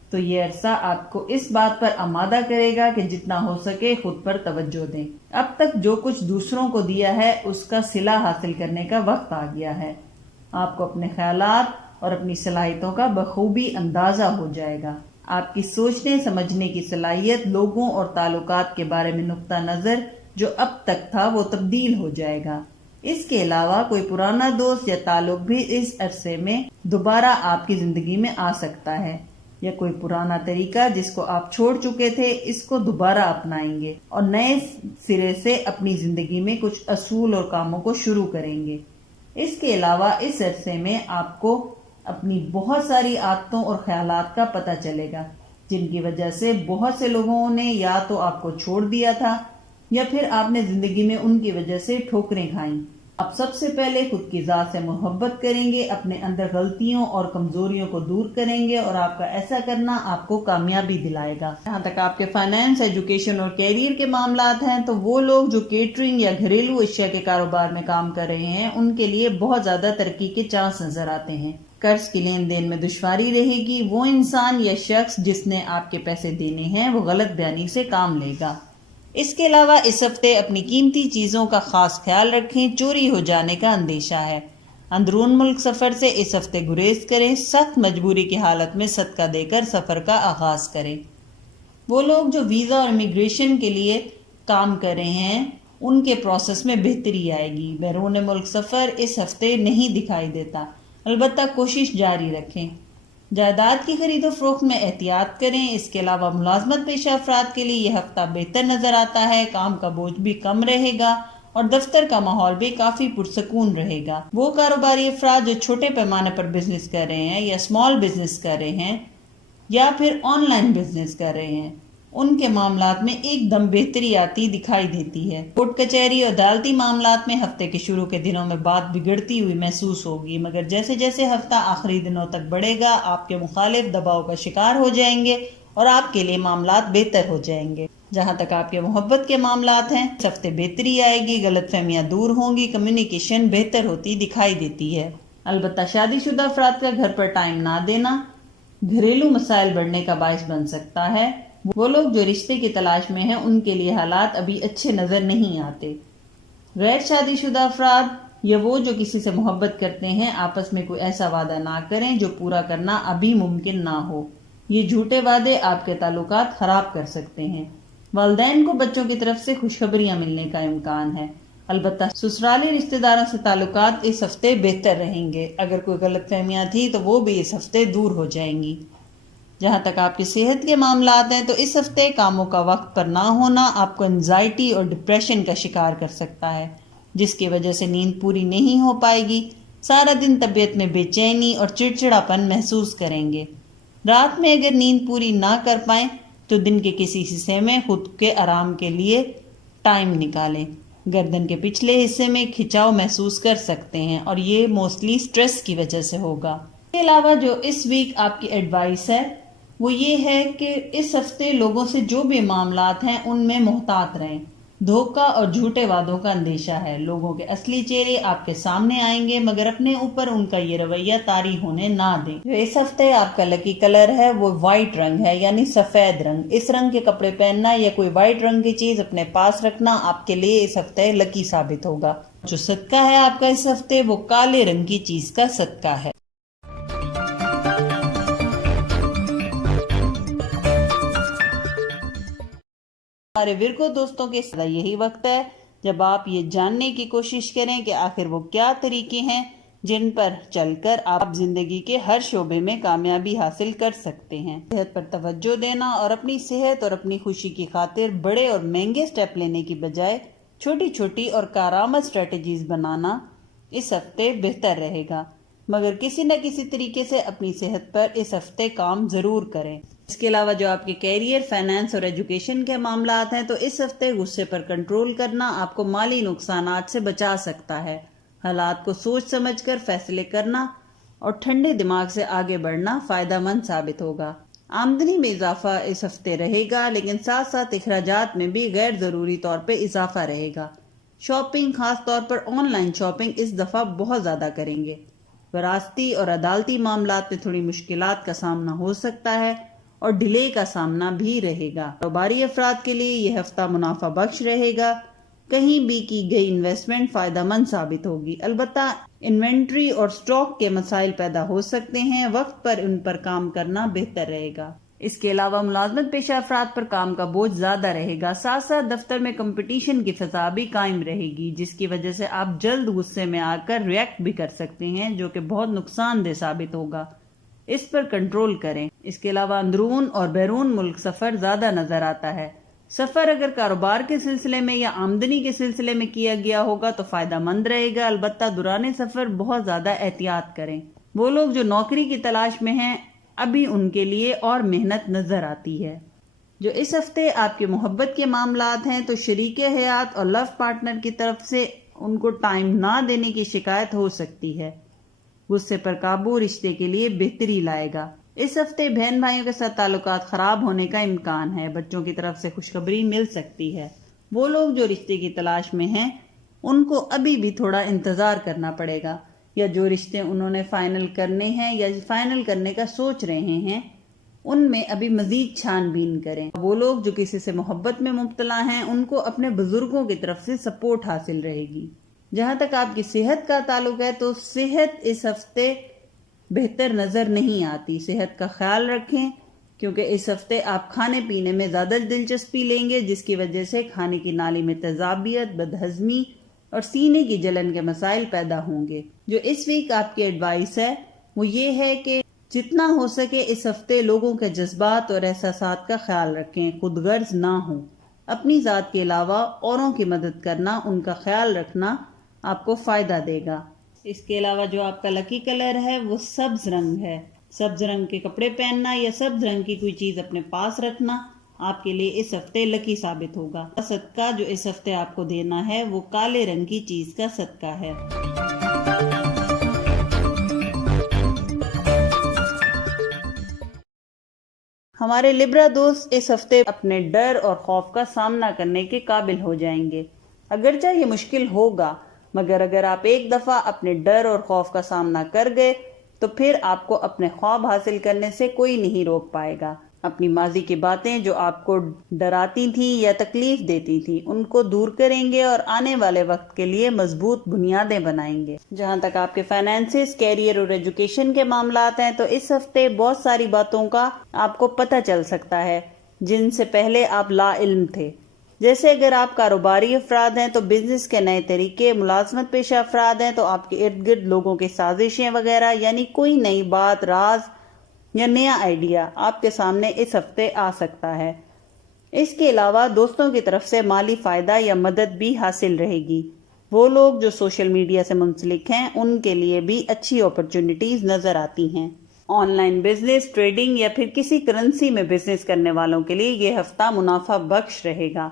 تو یہ عرصہ آپ کو اس بات پر آمادہ کرے گا کہ جتنا ہو سکے خود پر توجہ دیں۔ اب تک جو کچھ دوسروں کو دیا ہے اس کا صلہ حاصل کرنے کا وقت آ گیا ہے۔ آپ کو اپنے خیالات اور اپنی صلاحیتوں کا بخوبی اندازہ ہو جائے گا۔ آپ کی سوچنے سمجھنے کی صلاحیت، لوگوں اور تعلقات کے بارے میں نقطہ نظر جو اب تک تھا وہ تبدیل ہو جائے گا۔ اس کے علاوہ کوئی پرانا دوست یا تعلق بھی اس عرصے میں دوبارہ آپ کی زندگی میں آ سکتا ہے، یا کوئی پرانا طریقہ جس کو آپ چھوڑ چکے تھے اس کو دوبارہ اپنائیں گے اور نئے سرے سے اپنی زندگی میں کچھ اصول اور کاموں کو شروع کریں گے۔ اس کے علاوہ اس عرصے میں آپ کو اپنی بہت ساری عادتوں اور خیالات کا پتہ چلے گا جن کی وجہ سے بہت سے لوگوں نے یا تو آپ کو چھوڑ دیا تھا یا پھر آپ نے زندگی میں ان کی وجہ سے ٹھوکریں کھائیں۔ آپ سب سے پہلے خود کی ذات سے محبت کریں گے، اپنے اندر غلطیوں اور کمزوریوں کو دور کریں گے اور آپ کا ایسا کرنا آپ کو کامیابی دلائے گا۔ جہاں تک آپ کے فائنانس، ایجوکیشن اور کیریئر کے معاملات ہیں تو وہ لوگ جو کیٹرنگ یا گھریلو اشیاء کے کاروبار میں کام کر رہے ہیں ان کے لیے بہت زیادہ ترقی کے چانس نظر آتے ہیں۔ قرض کی لین دین میں دشواری رہے گی۔ وہ انسان یا شخص جس نے آپ کے پیسے دینے ہیں وہ غلط بیانی سے کام لے گا۔ اس کے علاوہ اس ہفتے اپنی قیمتی چیزوں کا خاص خیال رکھیں، چوری ہو جانے کا اندیشہ ہے۔ اندرون ملک سفر سے اس ہفتے گریز کریں، سخت مجبوری کی حالت میں صدقہ دے کر سفر کا آغاز کریں۔ وہ لوگ جو ویزا اور امیگریشن کے لیے کام کر رہے ہیں ان کے پروسیس میں بہتری آئے گی۔ بیرون ملک سفر اس ہفتے نہیں دکھائی دیتا، البتہ کوشش جاری رکھیں۔ جائیداد کی خرید و فروخت میں احتیاط کریں۔ اس کے علاوہ ملازمت پیشہ افراد کے لیے یہ ہفتہ بہتر نظر آتا ہے، کام کا بوجھ بھی کم رہے گا اور دفتر کا ماحول بھی کافی پرسکون رہے گا۔ وہ کاروباری افراد جو چھوٹے پیمانے پر بزنس کر رہے ہیں یا اسمال بزنس کر رہے ہیں یا پھر آن لائن بزنس کر رہے ہیں ان کے معاملات میں ایک دم بہتری آتی دکھائی دیتی ہے۔ کورٹ کچہری اور عدالتی معاملات میں ہفتے کے شروع کے دنوں میں بات بگڑتی ہوئی محسوس ہوگی، مگر جیسے جیسے ہفتہ آخری دنوں تک بڑھے گا آپ کے مخالف دباؤ کا شکار ہو جائیں گے اور آپ کے لیے معاملات بہتر ہو جائیں گے۔ جہاں تک آپ کے محبت کے معاملات ہیں اس ہفتے بہتری آئے گی، غلط فہمیاں دور ہوں گی، کمیونیکیشن بہتر ہوتی دکھائی دیتی ہے۔ البتہ شادی شدہ افراد کا گھر پر ٹائم نہ دینا گھریلو مسائل بڑھنے کا باعث بن سکتا ہے۔ وہ لوگ جو رشتے کی تلاش میں ہیں ان کے لیے حالات ابھی اچھے نظر نہیں آتے۔ غیر شادی شدہ افراد یا وہ جو کسی سے محبت کرتے ہیں آپس میں کوئی ایسا وعدہ نہ کریں جو پورا کرنا ابھی ممکن نہ ہو۔ یہ جھوٹے وعدے آپ کے تعلقات خراب کر سکتے ہیں۔ والدین کو بچوں کی طرف سے خوشخبریاں ملنے کا امکان ہے۔ البتہ سسرالی رشتہ داروں سے تعلقات اس ہفتے بہتر رہیں گے۔ اگر کوئی غلط فہمیاں تھی تو وہ بھی اس ہفتے دور ہو جائیں گی۔ جہاں تک آپ کی صحت کے معاملات ہیں تو اس ہفتے کاموں کا وقت پر نہ ہونا آپ کو انزائٹی اور ڈپریشن کا شکار کر سکتا ہے، جس کی وجہ سے نیند پوری نہیں ہو پائے گی۔ سارا دن طبیعت میں بے چینی اور چڑچڑاپن محسوس کریں گے۔ رات میں اگر نیند پوری نہ کر پائیں تو دن کے کسی حصے میں خود کے آرام کے لیے ٹائم نکالیں۔ گردن کے پچھلے حصے میں کھچاؤ محسوس کر سکتے ہیں اور یہ موسٹلی سٹریس کی وجہ سے ہوگا۔ اس کے علاوہ جو اس ویک آپ کی ایڈوائس ہے وہ یہ ہے کہ اس ہفتے لوگوں سے جو بھی معاملات ہیں ان میں محتاط رہیں۔ دھوکہ اور جھوٹے وعدوں کا اندیشہ ہے۔ لوگوں کے اصلی چہرے آپ کے سامنے آئیں گے مگر اپنے اوپر ان کا یہ رویہ طاری ہونے نہ دیں۔ جو اس ہفتے آپ کا لکی کلر ہے وہ وائٹ رنگ ہے، یعنی سفید رنگ۔ اس رنگ کے کپڑے پہننا یا کوئی وائٹ رنگ کی چیز اپنے پاس رکھنا آپ کے لیے اس ہفتے لکی ثابت ہوگا۔ جو صدقہ ہے آپ کا اس ہفتے وہ کالے رنگ کی چیز کا صدقہ ہے۔ ہمارے ورگو دوستوں کے ساتھ یہی وقت ہے جب آپ یہ جاننے کی کوشش کریں کہ آخر وہ کیا طریقے ہیں جن پر چل کر آپ زندگی کے ہر شعبے میں کامیابی حاصل کر سکتے ہیں۔ صحت پر توجہ دینا اور اپنی صحت اور اپنی خوشی کی خاطر بڑے اور مہنگے سٹیپ لینے کی بجائے چھوٹی چھوٹی اور کارآمد سٹریٹجیز بنانا اس ہفتے بہتر رہے گا، مگر کسی نہ کسی طریقے سے اپنی صحت پر اس ہفتے کام ضرور کریں۔ اس کے علاوہ جو آپ کے کیریئر، فائنانس اور ایجوکیشن کے معاملات ہیں تو اس ہفتے غصے پر کنٹرول کرنا آپ کو مالی نقصانات سے بچا سکتا ہے۔ حالات کو سوچ سمجھ کر فیصلے کرنا اور ٹھنڈے دماغ سے آگے بڑھنا فائدہ مند ثابت ہوگا۔ آمدنی میں اضافہ اس ہفتے رہے گا، لیکن ساتھ ساتھ اخراجات میں بھی غیر ضروری طور پہ اضافہ رہے گا۔ شاپنگ، خاص طور پر آن لائن شاپنگ اس دفعہ بہت زیادہ کریں گے۔ وراثتی اور عدالتی معاملات میں تھوڑی مشکلات کا سامنا ہو سکتا ہے اور ڈیلے کا سامنا بھی رہے گا۔ کاروباری افراد کے لیے یہ ہفتہ منافع بخش رہے گا، کہیں بھی کی گئی انویسٹمنٹ فائدہ مند ثابت ہوگی۔ البتہ انوینٹری اور سٹاک کے مسائل پیدا ہو سکتے ہیں، وقت پر ان پر کام کرنا بہتر رہے گا۔ اس کے علاوہ ملازمت پیشہ افراد پر کام کا بوجھ زیادہ رہے گا، ساتھ ساتھ دفتر میں کمپٹیشن کی فضا بھی قائم رہے گی، جس کی وجہ سے آپ جلد غصے میں آ کر ریئیکٹ بھی کر سکتے ہیں، جو کہ بہت نقصان دہ ثابت ہوگا۔ اس پر کنٹرول کریں۔ اس کے علاوہ اندرون اور بیرون ملک سفر زیادہ نظر آتا ہے۔ سفر اگر کاروبار کے سلسلے میں یا آمدنی کے سلسلے میں کیا گیا ہوگا تو فائدہ مند رہے گا، البتہ دوران سفر بہت زیادہ احتیاط کریں۔ وہ لوگ جو نوکری کی تلاش میں ہیں ابھی ان کے لیے اور محنت نظر آتی ہے۔ جو اس ہفتے آپ کے محبت کے معاملات ہیں تو شریک حیات اور لو پارٹنر کی طرف سے ان کو ٹائم نہ دینے کی شکایت ہو سکتی ہے۔ غصے پر قابو رشتے کے لیے بہتری لائے گا۔ اس ہفتے بہن بھائیوں کے ساتھ تعلقات خراب ہونے کا امکان ہے، بچوں کی طرف سے خوشخبری مل سکتی ہے۔ وہ لوگ جو رشتے کی تلاش میں ہیں ان کو ابھی بھی تھوڑا انتظار کرنا پڑے گا، یا جو رشتے انہوں نے فائنل کرنے ہیں یا فائنل کرنے کا سوچ رہے ہیں ان میں ابھی مزید چھان بین کریں۔ وہ لوگ جو کسی سے محبت میں مبتلا ہیں ان کو اپنے بزرگوں کی طرف سے سپورٹ حاصل رہے گی۔ جہاں تک آپ کی صحت کا تعلق ہے تو صحت اس ہفتے بہتر نظر نہیں آتی۔ صحت کا خیال رکھیں کیونکہ اس ہفتے آپ کھانے پینے میں زیادہ دلچسپی لیں گے، جس کی وجہ سے کھانے کی نالی میں تیزابیت، بدہضمی اور سینے کی جلن کے مسائل پیدا ہوں گے۔ جو اس ویک آپ کی ایڈوائس ہے وہ یہ ہے کہ جتنا ہو سکے اس ہفتے لوگوں کے جذبات اور احساسات کا خیال رکھیں، خود غرض نہ ہوں۔ اپنی ذات کے علاوہ اوروں کی مدد کرنا، ان کا خیال رکھنا آپ کو فائدہ دے گا۔ اس کے علاوہ جو آپ کا لکی کلر ہے وہ سبز رنگ ہے۔ سبز رنگ کے کپڑے پہننا یا سبز رنگ کی کوئی چیز اپنے پاس رکھنا آپ کے لیے اس ہفتے لکی ثابت ہوگا۔ صدقہ جو اس ہفتے آپ کو دینا ہے وہ کالے رنگ کی چیز کا صدقہ ہے۔ ہمارے لبرا دوست اس ہفتے اپنے ڈر اور خوف کا سامنا کرنے کے قابل ہو جائیں گے۔ اگرچہ یہ مشکل ہوگا، مگر اگر آپ ایک دفعہ اپنے ڈر اور خوف کا سامنا کر گئے تو پھر آپ کو اپنے خواب حاصل کرنے سے کوئی نہیں روک پائے گا۔ اپنی ماضی کی باتیں جو آپ کو ڈراتی تھیں یا تکلیف دیتی تھیں ان کو دور کریں گے اور آنے والے وقت کے لیے مضبوط بنیادیں بنائیں گے۔ جہاں تک آپ کے فائنانسز، کیریئر اور ایجوکیشن کے معاملات ہیں تو اس ہفتے بہت ساری باتوں کا آپ کو پتہ چل سکتا ہے جن سے پہلے آپ لا علم تھے۔ جیسے اگر آپ کاروباری افراد ہیں تو بزنس کے نئے طریقے، ملازمت پیشہ افراد ہیں تو آپ کے ارد گرد لوگوں کی سازشیں وغیرہ، یعنی کوئی نئی بات، راز یا نیا آئیڈیا آپ کے سامنے اس ہفتے آ سکتا ہے۔ اس کے علاوہ دوستوں کی طرف سے مالی فائدہ یا مدد بھی حاصل رہے گی۔ وہ لوگ جو سوشل میڈیا سے منسلک ہیں ان کے لیے بھی اچھی اپرچونٹیز نظر آتی ہیں۔ آن لائن بزنس، ٹریڈنگ یا پھر کسی کرنسی میں بزنس کرنے والوں کے لیے یہ ہفتہ منافع بخش رہے گا۔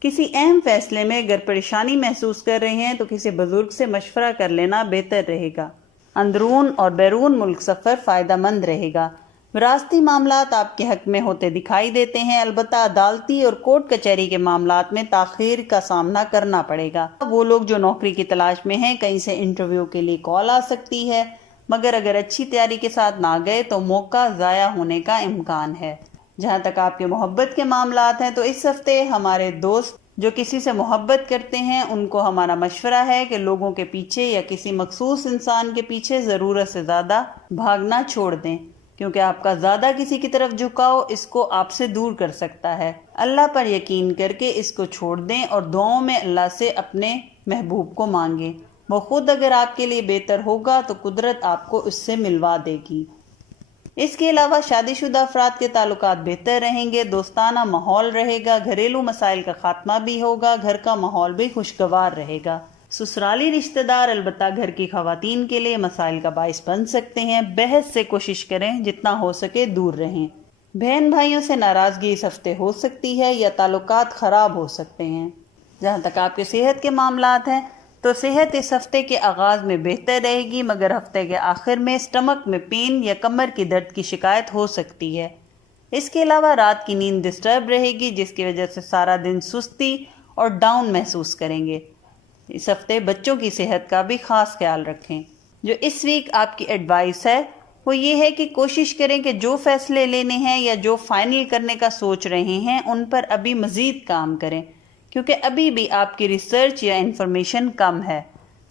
کسی اہم فیصلے میں اگر پریشانی محسوس کر رہے ہیں تو کسی بزرگ سے مشورہ کر لینا بہتر رہے گا۔ اندرون اور بیرون ملک سفر فائدہ مند رہے گا۔ وراثتی معاملات آپ کے حق میں ہوتے دکھائی دیتے ہیں، البتہ عدالتی اور کورٹ کچہری کے معاملات میں تاخیر کا سامنا کرنا پڑے گا۔ وہ لوگ جو نوکری کی تلاش میں ہیں کہیں سے انٹرویو کے لیے کال آ سکتی ہے، مگر اگر اچھی تیاری کے ساتھ نہ گئے تو موقع ضائع ہونے کا امکان ہے۔ جہاں تک آپ کے محبت کے معاملات ہیں تو اس ہفتے ہمارے دوست جو کسی سے محبت کرتے ہیں ان کو ہمارا مشورہ ہے کہ لوگوں کے پیچھے یا کسی مخصوص انسان کے پیچھے ضرورت سے زیادہ بھاگنا چھوڑ دیں۔ کیونکہ آپ کا زیادہ کسی کی طرف جھکاؤ اس کو آپ سے دور کر سکتا ہے۔ اللہ پر یقین کر کے اس کو چھوڑ دیں اور دعاؤں میں اللہ سے اپنے محبوب کو مانگیں۔ وہ خود اگر آپ کے لیے بہتر ہوگا تو قدرت آپ کو اس سے ملوا دے گی۔ اس کے علاوہ شادی شدہ افراد کے تعلقات بہتر رہیں گے، دوستانہ ماحول رہے گا، گھریلو مسائل کا خاتمہ بھی ہوگا، گھر کا ماحول بھی خوشگوار رہے گا۔ سسرالی رشتہ دار البتہ گھر کی خواتین کے لیے مسائل کا باعث بن سکتے ہیں، بحث سے کوشش کریں جتنا ہو سکے دور رہیں۔ بہن بھائیوں سے ناراضگی اس ہفتے ہو سکتی ہے یا تعلقات خراب ہو سکتے ہیں۔ جہاں تک آپ کے صحت کے معاملات ہیں تو صحت اس ہفتے کے آغاز میں بہتر رہے گی، مگر ہفتے کے آخر میں اسٹمک میں پین یا کمر کی درد کی شکایت ہو سکتی ہے۔ اس کے علاوہ رات کی نیند ڈسٹرب رہے گی، جس کی وجہ سے سارا دن سستی اور ڈاؤن محسوس کریں گے۔ اس ہفتے بچوں کی صحت کا بھی خاص خیال رکھیں۔ جو اس ویک آپ کی ایڈوائس ہے وہ یہ ہے کہ کوشش کریں کہ جو فیصلے لینے ہیں یا جو فائنل کرنے کا سوچ رہے ہیں ان پر ابھی مزید کام کریں، کیونکہ ابھی بھی آپ کی ریسرچ یا انفارمیشن کم ہے۔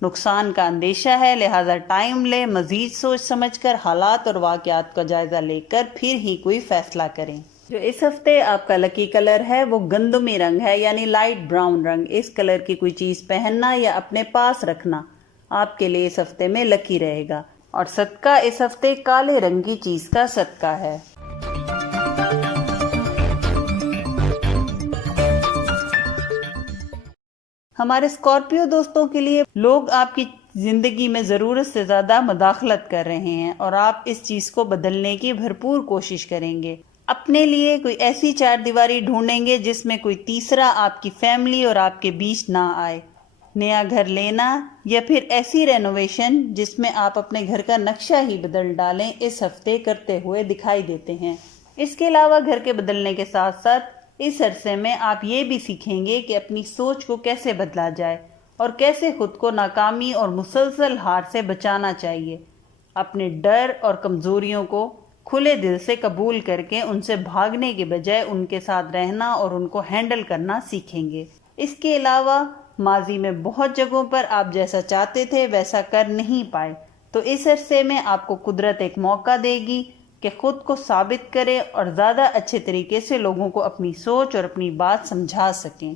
نقصان کا اندیشہ ہے، لہٰذا ٹائم لیں، مزید سوچ سمجھ کر حالات اور واقعات کا جائزہ لے کر پھر ہی کوئی فیصلہ کریں۔ جو اس ہفتے آپ کا لکی کلر ہے وہ گندمی رنگ ہے، یعنی لائٹ براؤن رنگ۔ اس کلر کی کوئی چیز پہننا یا اپنے پاس رکھنا آپ کے لیے اس ہفتے میں لکی رہے گا، اور صدقہ اس ہفتے کالے رنگ کی چیز کا صدقہ ہے۔ ہمارے اسکارپیو دوستوں کے لیے لوگ آپ کی زندگی میں ضرورت سے زیادہ مداخلت کر رہے ہیں اور آپ اس چیز کو بدلنے کی بھرپور کوشش کریں گے۔ اپنے لیے کوئی ایسی چار دیواری ڈھونڈیں گے جس میں کوئی تیسرا آپ کی فیملی اور آپ کے بیچ نہ آئے۔ نیا گھر لینا یا پھر ایسی رینوویشن جس میں آپ اپنے گھر کا نقشہ ہی بدل ڈالیں اس ہفتے کرتے ہوئے دکھائی دیتے ہیں۔ اس کے علاوہ گھر کے بدلنے کے ساتھ ساتھ اس عرصے میں آپ یہ بھی سیکھیں گے کہ اپنی سوچ کو کیسے بدلا جائے اور کیسے خود کو ناکامی اور مسلسل ہار سے بچانا چاہیے۔ اپنے ڈر اور کمزوریوں کو کھلے دل سے قبول کر کے ان سے بھاگنے کے بجائے ان کے ساتھ رہنا اور ان کو ہینڈل کرنا سیکھیں گے۔ اس کے علاوہ ماضی میں بہت جگہوں پر آپ جیسا چاہتے تھے ویسا کر نہیں پائے، تو اس عرصے میں آپ کو قدرت ایک موقع دے گی کہ خود کو ثابت کرے اور زیادہ اچھے طریقے سے لوگوں کو اپنی سوچ اور اپنی بات سمجھا سکیں۔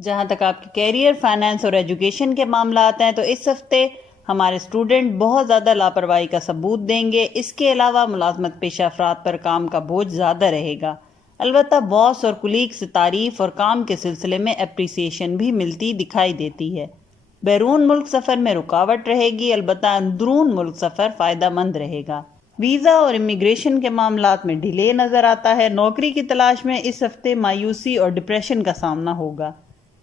جہاں تک آپ کے کیریئر، فائنانس اور ایجوکیشن کے معاملات ہیں تو اس ہفتے ہمارے اسٹوڈنٹ بہت زیادہ لاپرواہی کا ثبوت دیں گے۔ اس کے علاوہ ملازمت پیشہ افراد پر کام کا بوجھ زیادہ رہے گا، البتہ باس اور کولیگ سے تعریف اور کام کے سلسلے میں اپریسیشن بھی ملتی دکھائی دیتی ہے۔ بیرون ملک سفر میں رکاوٹ رہے گی، البتہ اندرون ملک سفر فائدہ مند رہے گا۔ ویزا اور امیگریشن کے معاملات میں ڈیلے نظر آتا ہے۔ نوکری کی تلاش میں اس ہفتے مایوسی اور ڈپریشن کا سامنا ہوگا۔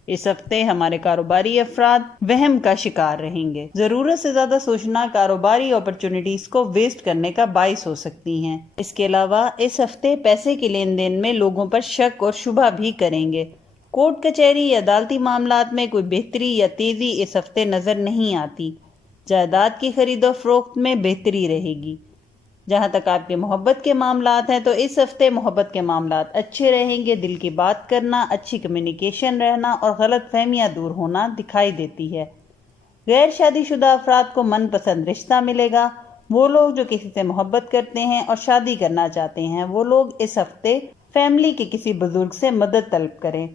اس ہفتے ہمارے کاروباری افراد وہم کا شکار رہیں گے۔ ضرورت سے زیادہ سوچنا کاروباری اپرچونٹیز کو ویسٹ کرنے کا باعث ہو سکتی ہیں۔ اس کے علاوہ اس ہفتے پیسے کے لین دین میں لوگوں پر شک اور شبہ بھی کریں گے۔ کورٹ کچہری یا عدالتی معاملات میں کوئی بہتری یا تیزی اس ہفتے نظر نہیں آتی۔ جائیداد کی خرید و فروخت میں بہتری رہے گی۔ جہاں تک آپ کے محبت کے معاملات ہیں تو اس ہفتے محبت کے معاملات اچھے رہیں گے۔ دل کی بات کرنا، اچھی کمیونیکیشن رہنا اور غلط فہمیاں دور ہونا دکھائی دیتی ہے۔ غیر شادی شدہ افراد کو من پسند رشتہ ملے گا۔ وہ لوگ جو کسی سے محبت کرتے ہیں اور شادی کرنا چاہتے ہیں وہ لوگ اس ہفتے فیملی کے کسی بزرگ سے مدد طلب کریں۔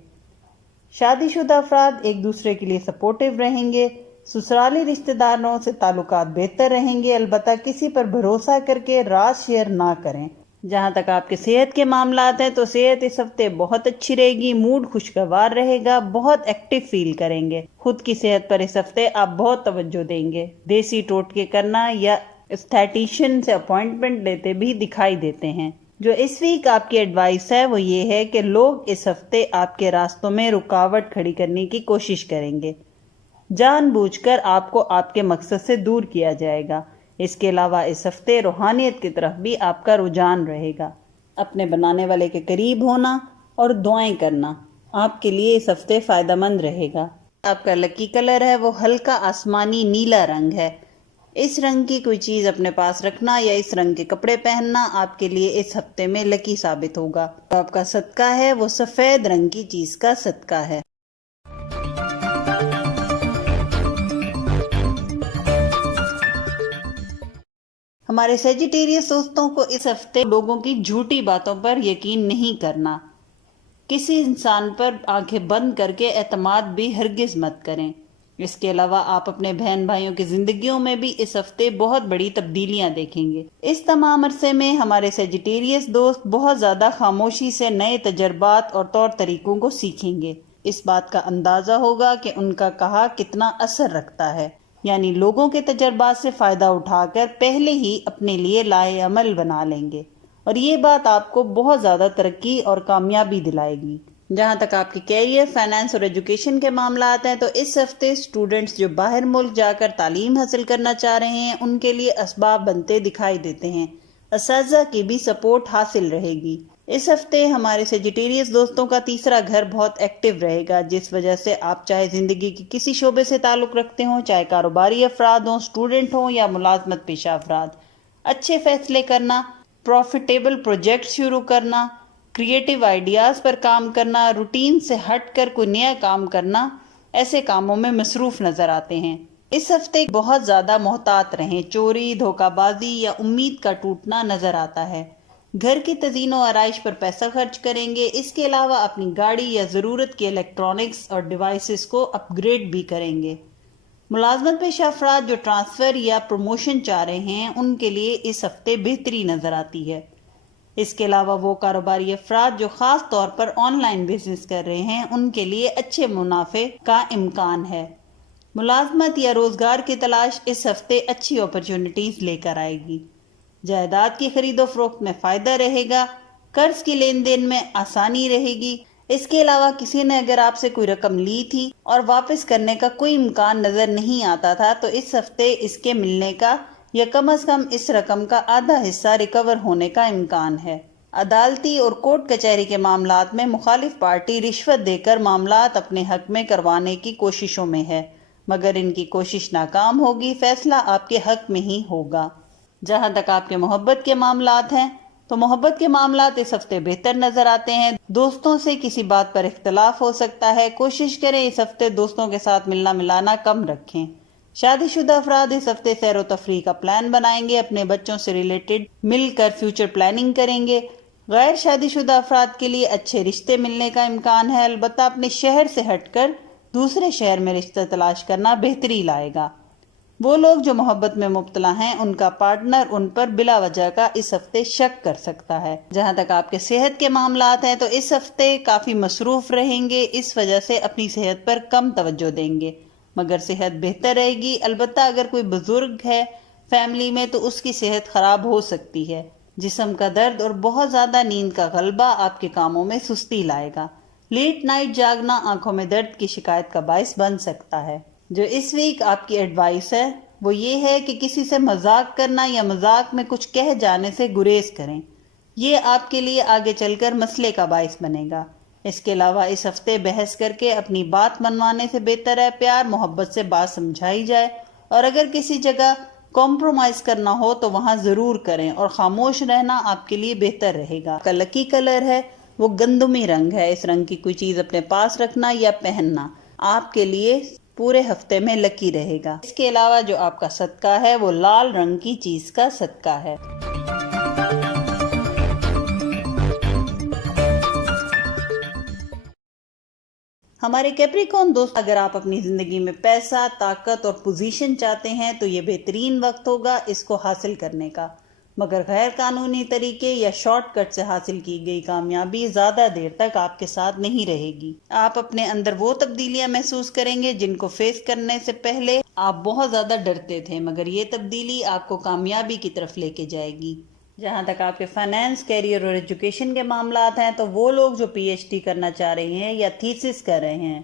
شادی شدہ افراد ایک دوسرے کے لیے سپورٹیو رہیں گے۔ سسرالی رشتہ داروں سے تعلقات بہتر رہیں گے، البتہ کسی پر بھروسہ کر کے راز شیئر نہ کریں۔ جہاں تک آپ کے صحت کے معاملات ہیں تو صحت اس ہفتے بہت اچھی رہے گی، موڈ خوشگوار رہے گا، بہت ایکٹیو فیل کریں گے۔ خود کی صحت پر اس ہفتے آپ بہت توجہ دیں گے۔ دیسی ٹوٹکے کرنا یا اسٹیٹیشین سے اپوائنٹمنٹ لیتے بھی دکھائی دیتے ہیں۔ جو اس ویک آپ کی ایڈوائس ہے وہ یہ ہے کہ لوگ اس ہفتے آپ کے راستوں میں رکاوٹ کھڑی کرنے کی کوشش کریں گے۔ جان بوجھ کر آپ کو آپ کے مقصد سے دور کیا جائے گا۔ اس کے علاوہ اس ہفتے روحانیت کی طرف بھی آپ کا رجحان رہے گا۔ اپنے بنانے والے کے قریب ہونا اور دعائیں کرنا آپ کے لیے اس ہفتے فائدہ مند رہے گا۔ آپ کا لکی کلر ہے وہ ہلکا آسمانی نیلا رنگ ہے۔ اس رنگ کی کوئی چیز اپنے پاس رکھنا یا اس رنگ کے کپڑے پہننا آپ کے لیے اس ہفتے میں لکی ثابت ہوگا۔ آپ کا صدقہ ہے وہ سفید رنگ کی چیز کا صدقہ ہے۔ ہمارے سیجیٹیریس دوستوں کو اس ہفتے لوگوں کی جھوٹی باتوں پر یقین نہیں کرنا. کسی انسان پر آنکھیں بند کر کے اعتماد بھی ہرگز مت کریں. اس کے علاوہ آپ اپنے بہن بھائیوں کی زندگیوں میں بھی اس ہفتے بہت بڑی تبدیلیاں دیکھیں گے. اس تمام عرصے میں ہمارے سیجیٹیریس دوست بہت زیادہ خاموشی سے نئے تجربات اور طور طریقوں کو سیکھیں گے. اس بات کا اندازہ ہوگا کہ ان کا کہا کتنا اثر رکھتا ہے، یعنی لوگوں کے تجربات سے فائدہ اٹھا کر پہلے ہی اپنے لیے لائے عمل بنا لیں گے، اور یہ بات آپ کو بہت زیادہ ترقی اور کامیابی دلائے گی. جہاں تک آپ کی کیریئر، فائنانس اور ایجوکیشن کے معاملات ہیں تو اس ہفتے اسٹوڈنٹس جو باہر ملک جا کر تعلیم حاصل کرنا چاہ رہے ہیں ان کے لیے اسباب بنتے دکھائی دیتے ہیں. اساتذہ کی بھی سپورٹ حاصل رہے گی. اس ہفتے ہمارے سیجیٹیریس دوستوں کا تیسرا گھر بہت ایکٹیو رہے گا، جس وجہ سے آپ چاہے زندگی کی کسی شعبے سے تعلق رکھتے ہوں، چاہے کاروباری افراد ہوں، اسٹوڈنٹ ہوں یا ملازمت پیشہ افراد، اچھے فیصلے کرنا، پروفیٹیبل پروجیکٹ شروع کرنا، کریٹیو آئیڈیاز پر کام کرنا، روٹین سے ہٹ کر کوئی نیا کام کرنا، ایسے کاموں میں مصروف نظر آتے ہیں. اس ہفتے بہت زیادہ محتاط رہیں. چوری، دھوکہ بازی یا امید کا ٹوٹنا نظر آتا ہے. گھر کی تزئین و آرائش پر پیسہ خرچ کریں گے. اس کے علاوہ اپنی گاڑی یا ضرورت کے الیکٹرانکس اور ڈیوائسز کو اپ گریڈ بھی کریں گے. ملازمت پیشہ افراد جو ٹرانسفر یا پروموشن چاہ رہے ہیں ان کے لیے اس ہفتے بہتری نظر آتی ہے. اس کے علاوہ وہ کاروباری افراد جو خاص طور پر آن لائن بزنس کر رہے ہیں ان کے لیے اچھے منافع کا امکان ہے. ملازمت یا روزگار کی تلاش اس ہفتے اچھی اپرچونٹیز لے کر آئے گی. جائیداد کی خرید و فروخت میں فائدہ رہے گا. قرض کی لین دین میں آسانی رہے گی. اس کے علاوہ کسی نے اگر آپ سے کوئی رقم لی تھی اور واپس کرنے کا کوئی امکان نظر نہیں آتا تھا تو اس ہفتے اس کے ملنے کا یا کم از کم اس رقم کا آدھا حصہ ریکور ہونے کا امکان ہے. عدالتی اور کورٹ کچہری کے معاملات میں مخالف پارٹی رشوت دے کر معاملات اپنے حق میں کروانے کی کوششوں میں ہے، مگر ان کی کوشش ناکام ہوگی. فیصلہ آپ کے حق میں ہی ہوگا. جہاں تک آپ کے محبت کے معاملات ہیں تو محبت کے معاملات اس ہفتے بہتر نظر آتے ہیں. دوستوں سے کسی بات پر اختلاف ہو سکتا ہے. کوشش کریں اس ہفتے دوستوں کے ساتھ ملنا ملانا کم رکھیں. شادی شدہ افراد اس ہفتے سیر و تفریح کا پلان بنائیں گے. اپنے بچوں سے ریلیٹڈ مل کر فیوچر پلاننگ کریں گے. غیر شادی شدہ افراد کے لیے اچھے رشتے ملنے کا امکان ہے. البتہ اپنے شہر سے ہٹ کر دوسرے شہر میں رشتہ تلاش کرنا بہتری لائے گا. وہ لوگ جو محبت میں مبتلا ہیں ان کا پارٹنر ان پر بلا وجہ کا اس ہفتے شک کر سکتا ہے. جہاں تک آپ کے صحت کے معاملات ہیں تو اس ہفتے کافی مصروف رہیں گے. اس وجہ سے اپنی صحت پر کم توجہ دیں گے، مگر صحت بہتر رہے گی. البتہ اگر کوئی بزرگ ہے فیملی میں تو اس کی صحت خراب ہو سکتی ہے. جسم کا درد اور بہت زیادہ نیند کا غلبہ آپ کے کاموں میں سستی لائے گا. لیٹ نائٹ جاگنا آنکھوں میں درد کی شکایت کا باعث بن سکتا ہے. جو اس ویک آپ کی ایڈوائس ہے وہ یہ ہے کہ کسی سے مذاق کرنا یا مذاق میں کچھ کہہ جانے سے گریز کریں. یہ آپ کے لیے آگے چل کر مسئلے کا باعث بنے گا. اس کے علاوہ اس ہفتے بحث کر کے اپنی بات منوانے سے بہتر ہے پیار محبت سے بات سمجھائی جائے، اور اگر کسی جگہ کمپرومائز کرنا ہو تو وہاں ضرور کریں، اور خاموش رہنا آپ کے لیے بہتر رہے گا. کا لکی کلر ہے وہ گندمی رنگ ہے. اس رنگ کی کوئی چیز اپنے پاس رکھنا یا پہننا آپ کے لیے پورے ہفتے میں لکی رہے گا. اس کے علاوہ جو آپ کا صدقہ ہے وہ لال رنگ کی چیز کا صدقہ ہے. ہمارے کیپریکون دوست، اگر آپ اپنی زندگی میں پیسہ، طاقت اور پوزیشن چاہتے ہیں تو یہ بہترین وقت ہوگا اس کو حاصل کرنے کا، مگر غیر قانونی طریقے یا شارٹ کٹ سے حاصل کی گئی کامیابی زیادہ دیر تک آپ کے ساتھ نہیں رہے گی. آپ اپنے اندر وہ تبدیلیاں محسوس کریں گے جن کو فیس کرنے سے پہلے آپ بہت زیادہ ڈرتے تھے، مگر یہ تبدیلی آپ کو کامیابی کی طرف لے کے جائے گی. جہاں تک آپ کے فائنانس، کیریئر اور ایجوکیشن کے معاملات ہیں تو وہ لوگ جو پی ایچ ڈی کرنا چاہ رہے ہیں یا تھیسس کر رہے ہیں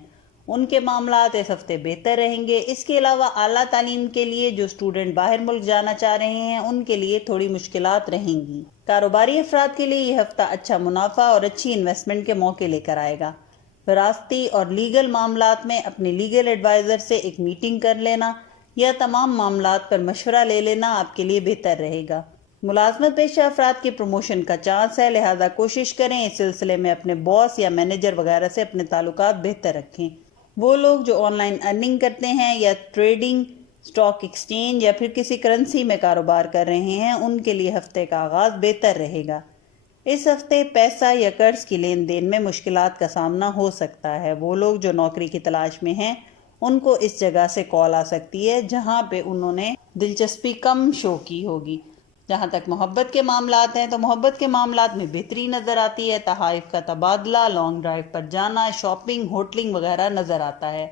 ان کے معاملات اس ہفتے بہتر رہیں گے. اس کے علاوہ اعلیٰ تعلیم کے لیے جو اسٹوڈنٹ باہر ملک جانا چاہ رہے ہیں ان کے لیے تھوڑی مشکلات رہیں گی. کاروباری افراد کے لیے یہ ہفتہ اچھا منافع اور اچھی انویسٹمنٹ کے موقع لے کر آئے گا. وراثتی اور لیگل معاملات میں اپنے لیگل ایڈوائزر سے ایک میٹنگ کر لینا یا تمام معاملات پر مشورہ لے لینا آپ کے لیے بہتر رہے گا. ملازمت پیشہ افراد کی پروموشن کا چانس ہے، لہذا کوشش کریں اس سلسلے میں اپنے باس یا مینیجر وغیرہ سے اپنے تعلقات بہتر رکھیں. وہ لوگ جو آن لائن ارننگ کرتے ہیں یا ٹریڈنگ اسٹاک ایکسچینج یا پھر کسی کرنسی میں کاروبار کر رہے ہیں ان کے لیے ہفتے کا آغاز بہتر رہے گا۔ اس ہفتے پیسہ یا قرض کی لین دین میں مشکلات کا سامنا ہو سکتا ہے۔ وہ لوگ جو نوکری کی تلاش میں ہیں ان کو اس جگہ سے کال آ سکتی ہے جہاں پہ انہوں نے دلچسپی کم شو کی ہوگی۔ جہاں تک محبت کے معاملات ہیں تو محبت کے معاملات میں بہتری نظر آتی ہے۔ تحائف کا تبادلہ، لانگ ڈرائیو پر جانا، شاپنگ، ہوٹلنگ وغیرہ نظر آتا ہے۔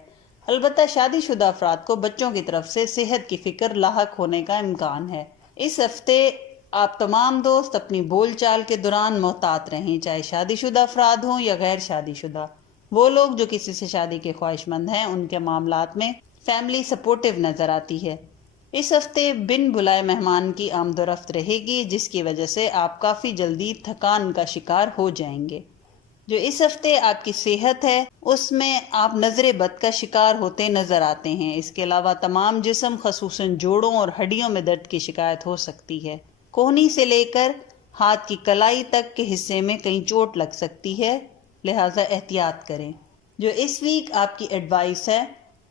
البتہ شادی شدہ افراد کو بچوں کی طرف سے صحت کی فکر لاحق ہونے کا امکان ہے۔ اس ہفتے آپ تمام دوست اپنی بول چال کے دوران محتاط رہیں، چاہے شادی شدہ افراد ہوں یا غیر شادی شدہ۔ وہ لوگ جو کسی سے شادی کے خواہش مند ہیں ان کے معاملات میں فیملی سپورٹیو نظر آتی ہے۔ اس ہفتے بن بلائے مہمان کی آمد و رفت رہے گی جس کی وجہ سے آپ کافی جلدی تھکان کا شکار ہو جائیں گے۔ جو اس ہفتے آپ کی صحت ہے اس میں آپ نظر بد کا شکار ہوتے نظر آتے ہیں۔ اس کے علاوہ تمام جسم خصوصاً جوڑوں اور ہڈیوں میں درد کی شکایت ہو سکتی ہے۔ کوہنی سے لے کر ہاتھ کی کلائی تک کے حصے میں کہیں چوٹ لگ سکتی ہے، لہٰذا احتیاط کریں۔ جو اس ویک آپ کی ایڈوائس ہے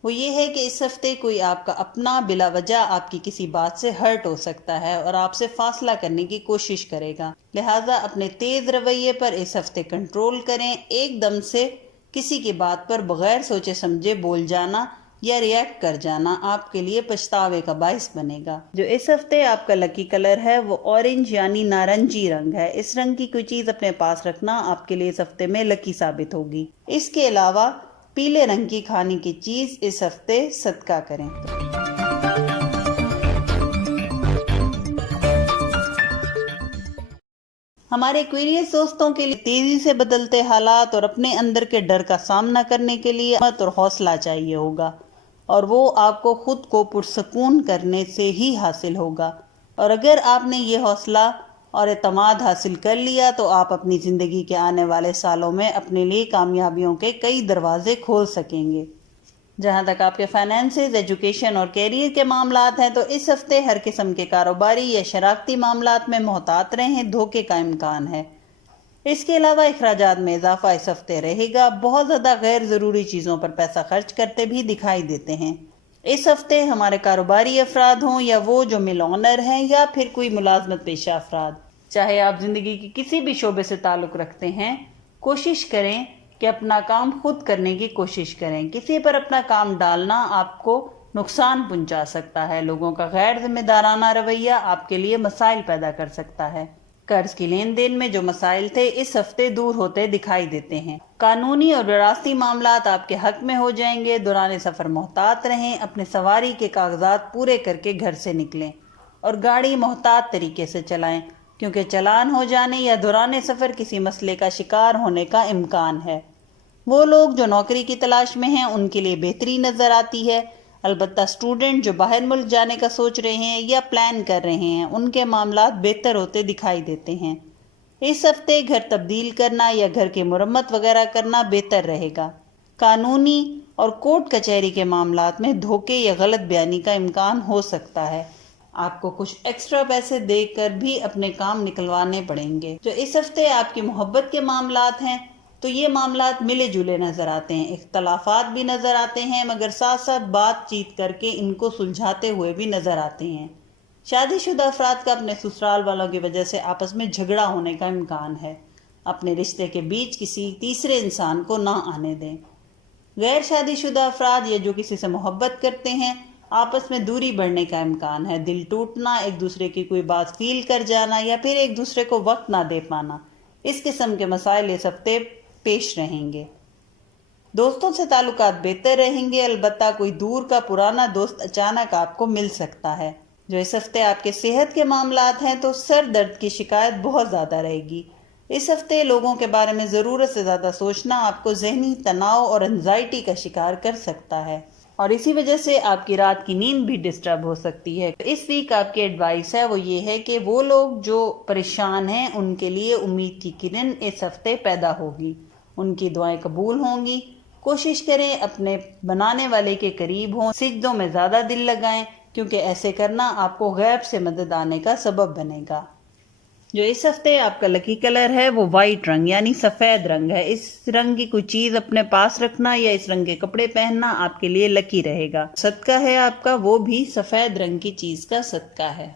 وہ یہ ہے کہ اس ہفتے کوئی آپ کا اپنا بلا وجہ آپ کی کسی بات سے ہرٹ ہو سکتا ہے اور آپ سے فاصلہ کرنے کی کوشش کرے گا، لہٰذا اپنے تیز رویے پر اس ہفتے کنٹرول کریں۔ ایک دم سے کسی کی بات پر بغیر سوچے سمجھے بول جانا یا ریئیکٹ کر جانا آپ کے لیے پچھتاوے کا باعث بنے گا۔ جو اس ہفتے آپ کا لکی کلر ہے وہ اورنج یعنی نارنجی رنگ ہے۔ اس رنگ کی کوئی چیز اپنے پاس رکھنا آپ کے لیے اس ہفتے میں لکی ثابت ہوگی۔ اس کے علاوہ پیلے رنگ کی کھانے کی چیز اس ہفتے صدقہ کریں۔ ہمارے ایکویرئس دوستوں کے لیے تیزی سے بدلتے حالات اور اپنے اندر کے ڈر کا سامنا کرنے کے لیے ہمت اور حوصلہ چاہیے ہوگا، اور وہ آپ کو خود کو پرسکون کرنے سے ہی حاصل ہوگا۔ اور اگر آپ نے یہ حوصلہ اور اعتماد حاصل کر لیا تو آپ اپنی زندگی کے آنے والے سالوں میں اپنے لیے کامیابیوں کے کئی دروازے کھول سکیں گے۔ جہاں تک آپ کے فائنینسز، ایجوکیشن اور کیریئر کے معاملات ہیں تو اس ہفتے ہر قسم کے کاروباری یا شراکتی معاملات میں محتاط رہیں، دھوکے کا امکان ہے۔ اس کے علاوہ اخراجات میں اضافہ اس ہفتے رہے گا۔ بہت زیادہ غیر ضروری چیزوں پر پیسہ خرچ کرتے بھی دکھائی دیتے ہیں۔ اس ہفتے ہمارے کاروباری افراد ہوں یا وہ جو مل آنر ہیں یا پھر کوئی ملازمت پیشہ افراد، چاہے آپ زندگی کی کسی بھی شعبے سے تعلق رکھتے ہیں، کوشش کریں کہ اپنا کام خود کرنے کی کوشش کریں۔ کسی پر اپنا کام ڈالنا آپ کو نقصان پہنچا سکتا ہے۔ لوگوں کا غیر ذمہ دارانہ رویہ آپ کے لیے مسائل پیدا کر سکتا ہے۔ قرض کی لین دین میں جو مسائل تھے اس ہفتے دور ہوتے دکھائی دیتے ہیں۔ قانونی اور وراثتی معاملات آپ کے حق میں ہو جائیں گے۔ دوران سفر محتاط رہیں، اپنے سواری کے کاغذات پورے کر کے گھر سے نکلیں اور گاڑی محتاط طریقے سے چلائیں، کیونکہ چلان ہو جانے یا دوران سفر کسی مسئلے کا شکار ہونے کا امکان ہے۔ وہ لوگ جو نوکری کی تلاش میں ہیں ان کے لیے بہتری نظر آتی ہے، البتہ اسٹوڈنٹ جو باہر ملک جانے کا سوچ رہے ہیں یا پلان کر رہے ہیں ان کے معاملات بہتر ہوتے دکھائی دیتے ہیں۔ اس ہفتے گھر تبدیل کرنا یا گھر کی مرمت وغیرہ کرنا بہتر رہے گا۔ قانونی اور کورٹ کچہری کے معاملات میں دھوکے یا غلط بیانی کا امکان ہو سکتا ہے۔ آپ کو کچھ ایکسٹرا پیسے دے کر بھی اپنے کام نکلوانے پڑیں گے۔ جو اس ہفتے آپ کی محبت کے معاملات ہیں تو یہ معاملات ملے جلے نظر آتے ہیں، اختلافات بھی نظر آتے ہیں مگر ساتھ ساتھ بات چیت کر کے ان کو سلجھاتے ہوئے بھی نظر آتے ہیں۔ شادی شدہ افراد کا اپنے سسرال والوں کی وجہ سے آپس میں جھگڑا ہونے کا امکان ہے۔ اپنے رشتے کے بیچ کسی تیسرے انسان کو نہ آنے دیں۔ غیر شادی شدہ افراد یا جو کسی سے محبت کرتے ہیں آپس میں دوری بڑھنے کا امکان ہے۔ دل ٹوٹنا، ایک دوسرے کی کوئی بات فیل کر جانا یا پھر ایک دوسرے کو وقت نہ دے پانا، اس قسم کے مسائل اس ہفتے پیش رہیں گے۔ دوستوں سے تعلقات بہتر رہیں گے، البتہ کوئی دور کا پرانا دوست اچانک آپ کو مل سکتا ہے۔ جو اس ہفتے آپ کے صحت کے معاملات ہیں تو سر درد کی شکایت بہت زیادہ رہے گی۔ اس ہفتے لوگوں کے بارے میں ضرورت سے زیادہ سوچنا آپ کو ذہنی تناؤ اور انزائٹی کا شکار کر سکتا ہے، اور اسی وجہ سے آپ کی رات کی نیند بھی ڈسٹرب ہو سکتی ہے۔ اس ویک آپ کی ایڈوائس ہے وہ یہ ہے کہ وہ لوگ جو پریشان ہیں ان کے لیے امید کی کرن اس ہفتے پیدا ہوگی، ان کی دعائیں قبول ہوں گی۔ کوشش کریں اپنے بنانے والے کے قریب ہوں، سجدوں میں زیادہ دل لگائیں کیونکہ ایسے کرنا آپ کو غیب سے مدد آنے کا سبب بنے گا۔ جو اس ہفتے آپ کا لکی کلر ہے وہ وائٹ رنگ یعنی سفید رنگ ہے. اس رنگ کی کوئی چیز اپنے پاس رکھنا یا اس رنگ کے کپڑے پہننا آپ کے لیے لکی رہے گا. صدقہ ہے آپ کا وہ بھی سفید رنگ کی چیز کا صدقہ ہے.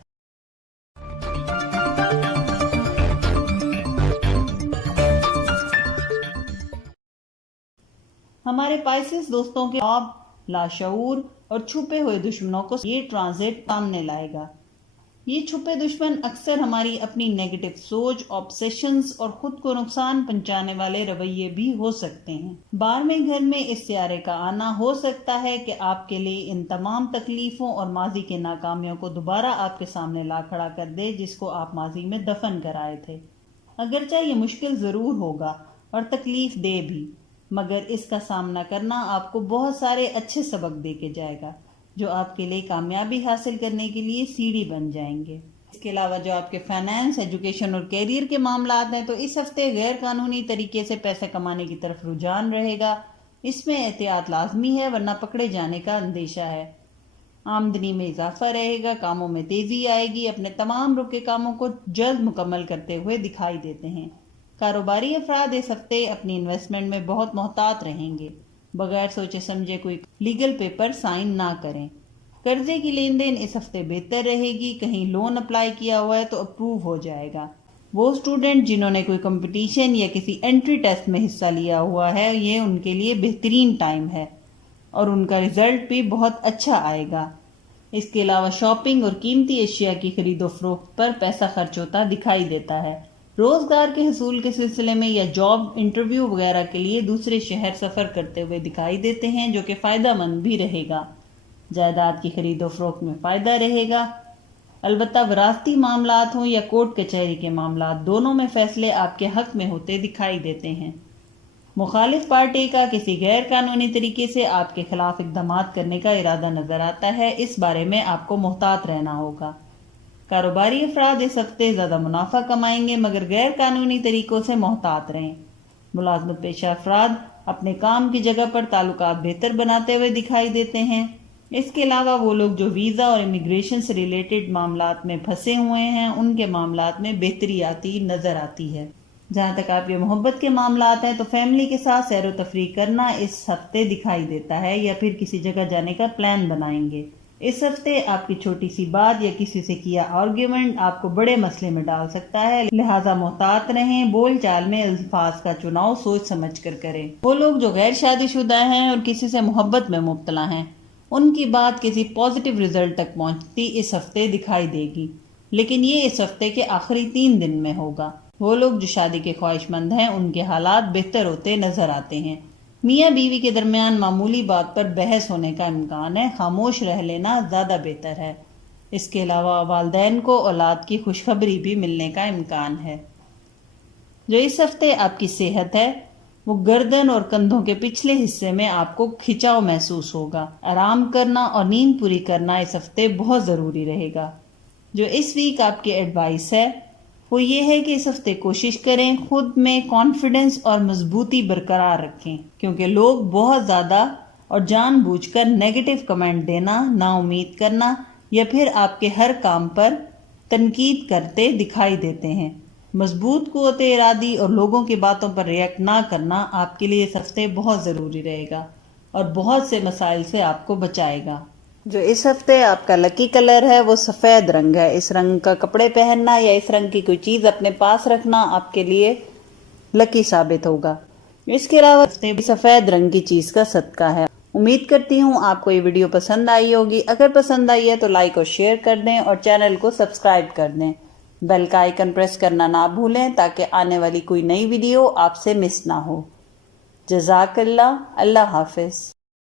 ہمارے پائسس دوستوں کے خواب، لاشعور اور چھپے ہوئے دشمنوں کو یہ ٹرانزٹ سامنے لائے گا. یہ چھپے دشمن اکثر ہماری اپنی نیگیٹو سوچ، آبسیشنز اور خود کو نقصان پہنچانے والے رویے بھی ہو سکتے ہیں. 12ویں گھر میں اس سیارے کا آنا ہو سکتا ہے کہ آپ کے لیے ان تمام تکلیفوں اور ماضی کے ناکامیوں کو دوبارہ آپ کے سامنے لا کھڑا کر دے جس کو آپ ماضی میں دفن کرائے تھے. اگرچہ یہ مشکل ضرور ہوگا اور تکلیف دے بھی، مگر اس کا سامنا کرنا آپ کو بہت سارے اچھے سبق دے کے جائے گا جو آپ کے لیے کامیابی حاصل کرنے کے لیے سیڑھی بن جائیں گے. اس کے علاوہ جو آپ کے فائنانس، ایجوکیشن اور کیریئر کے معاملات ہیں تو اس ہفتے غیر قانونی طریقے سے پیسے کمانے کی طرف رجحان رہے گا. اس میں احتیاط لازمی ہے ورنہ پکڑے جانے کا اندیشہ ہے. آمدنی میں اضافہ رہے گا، کاموں میں تیزی آئے گی، اپنے تمام رکے کاموں کو جلد مکمل کرتے ہوئے دکھائی دیتے ہیں. کاروباری افراد اس ہفتے اپنی انویسٹمنٹ میں بہت محتاط رہیں گے. بغیر سوچے سمجھے کوئی لیگل پیپر سائن نہ کریں. قرضے کی لین دین اس ہفتے بہتر رہے گی. کہیں لون اپلائی کیا ہوا ہے تو اپروو ہو جائے گا. وہ اسٹوڈنٹ جنہوں نے کوئی کمپٹیشن یا کسی انٹری ٹیسٹ میں حصہ لیا ہوا ہے یہ ان کے لیے بہترین ٹائم ہے اور ان کا رزلٹ بھی بہت اچھا آئے گا. اس کے علاوہ شاپنگ اور قیمتی اشیاء کی خرید و فروخت پر پیسہ خرچ ہوتا دکھائی دیتا ہے. روزگار کے حصول کے سلسلے میں یا جاب انٹرویو وغیرہ کے لیے دوسرے شہر سفر کرتے ہوئے دکھائی دیتے ہیں جو کہ فائدہ مند بھی رہے گا. جائیداد کی خرید و فروخت میں فائدہ رہے گا. البتہ وراثتی معاملات ہوں یا کورٹ کچہری کے معاملات دونوں میں فیصلے آپ کے حق میں ہوتے دکھائی دیتے ہیں. مخالف پارٹی کا کسی غیر قانونی طریقے سے آپ کے خلاف اقدامات کرنے کا ارادہ نظر آتا ہے. اس بارے میں آپ کو محتاط رہنا ہوگا. کاروباری افراد اس ہفتے زیادہ منافع کمائیں گے مگر غیر قانونی طریقوں سے محتاط رہیں. ملازمت پیشہ افراد اپنے کام کی جگہ پر تعلقات بہتر بناتے ہوئے دکھائی دیتے ہیں. اس کے علاوہ وہ لوگ جو ویزا اور امیگریشن سے ریلیٹڈ معاملات میں پھنسے ہوئے ہیں ان کے معاملات میں بہتری آتی نظر آتی ہے. جہاں تک آپ کے محبت کے معاملات ہیں تو فیملی کے ساتھ سیر و تفریح کرنا اس ہفتے دکھائی دیتا ہے یا پھر کسی جگہ جانے کا پلان بنائیں گے. اس ہفتے آپ کی چھوٹی سی بات یا کسی سے کیا آرگیومنٹ آپ کو بڑے مسئلے میں ڈال سکتا ہے، لہٰذا محتاط رہیں. بول چال میں الفاظ کا چناؤ سوچ سمجھ کر کریں. وہ لوگ جو غیر شادی شدہ ہیں اور کسی سے محبت میں مبتلا ہیں ان کی بات کسی پازیٹیو رزلٹ تک پہنچتی اس ہفتے دکھائی دے گی، لیکن یہ اس ہفتے کے آخری 3 دن میں ہوگا. وہ لوگ جو شادی کے خواہش مند ہیں ان کے حالات بہتر ہوتے نظر آتے ہیں. میاں بیوی کے درمیان معمولی بات پر بحث ہونے کا امکان ہے، خاموش رہ لینا زیادہ بہتر ہے. اس کے علاوہ والدین کو اولاد کی خوشخبری بھی ملنے کا امکان ہے. جو اس ہفتے آپ کی صحت ہے وہ گردن اور کندھوں کے پچھلے حصے میں آپ کو کھچاؤ محسوس ہوگا. آرام کرنا اور نیند پوری کرنا اس ہفتے بہت ضروری رہے گا. جو اس ویک آپ کی ایڈوائس ہے وہ یہ ہے کہ اس ہفتے کوشش کریں خود میں کانفیڈنس اور مضبوطی برقرار رکھیں کیونکہ لوگ بہت زیادہ اور جان بوجھ کر نیگیٹو کمنٹ دینا، نا امید کرنا یا پھر آپ کے ہر کام پر تنقید کرتے دکھائی دیتے ہیں. مضبوط قوت ارادی اور لوگوں کی باتوں پر ریئیکٹ نہ کرنا آپ کے لیے اس ہفتے بہت ضروری رہے گا اور بہت سے مسائل سے آپ کو بچائے گا. جو اس ہفتے آپ کا لکی کلر ہے وہ سفید رنگ ہے. اس رنگ کا کپڑے پہننا یا اس رنگ کی کوئی چیز اپنے پاس رکھنا آپ کے لیے لکی ثابت ہوگا. اس کے علاوہ سفید رنگ کی چیز کا صدقہ ہے. امید کرتی ہوں آپ کو یہ ویڈیو پسند آئی ہوگی. اگر پسند آئی ہے تو لائک اور شیئر کر دیں اور چینل کو سبسکرائب کر دیں. بیل کا آئیکن پریس کرنا نہ بھولیں تاکہ آنے والی کوئی نئی ویڈیو آپ سے مس نہ ہو. جزاک اللہ. اللہ حافظ.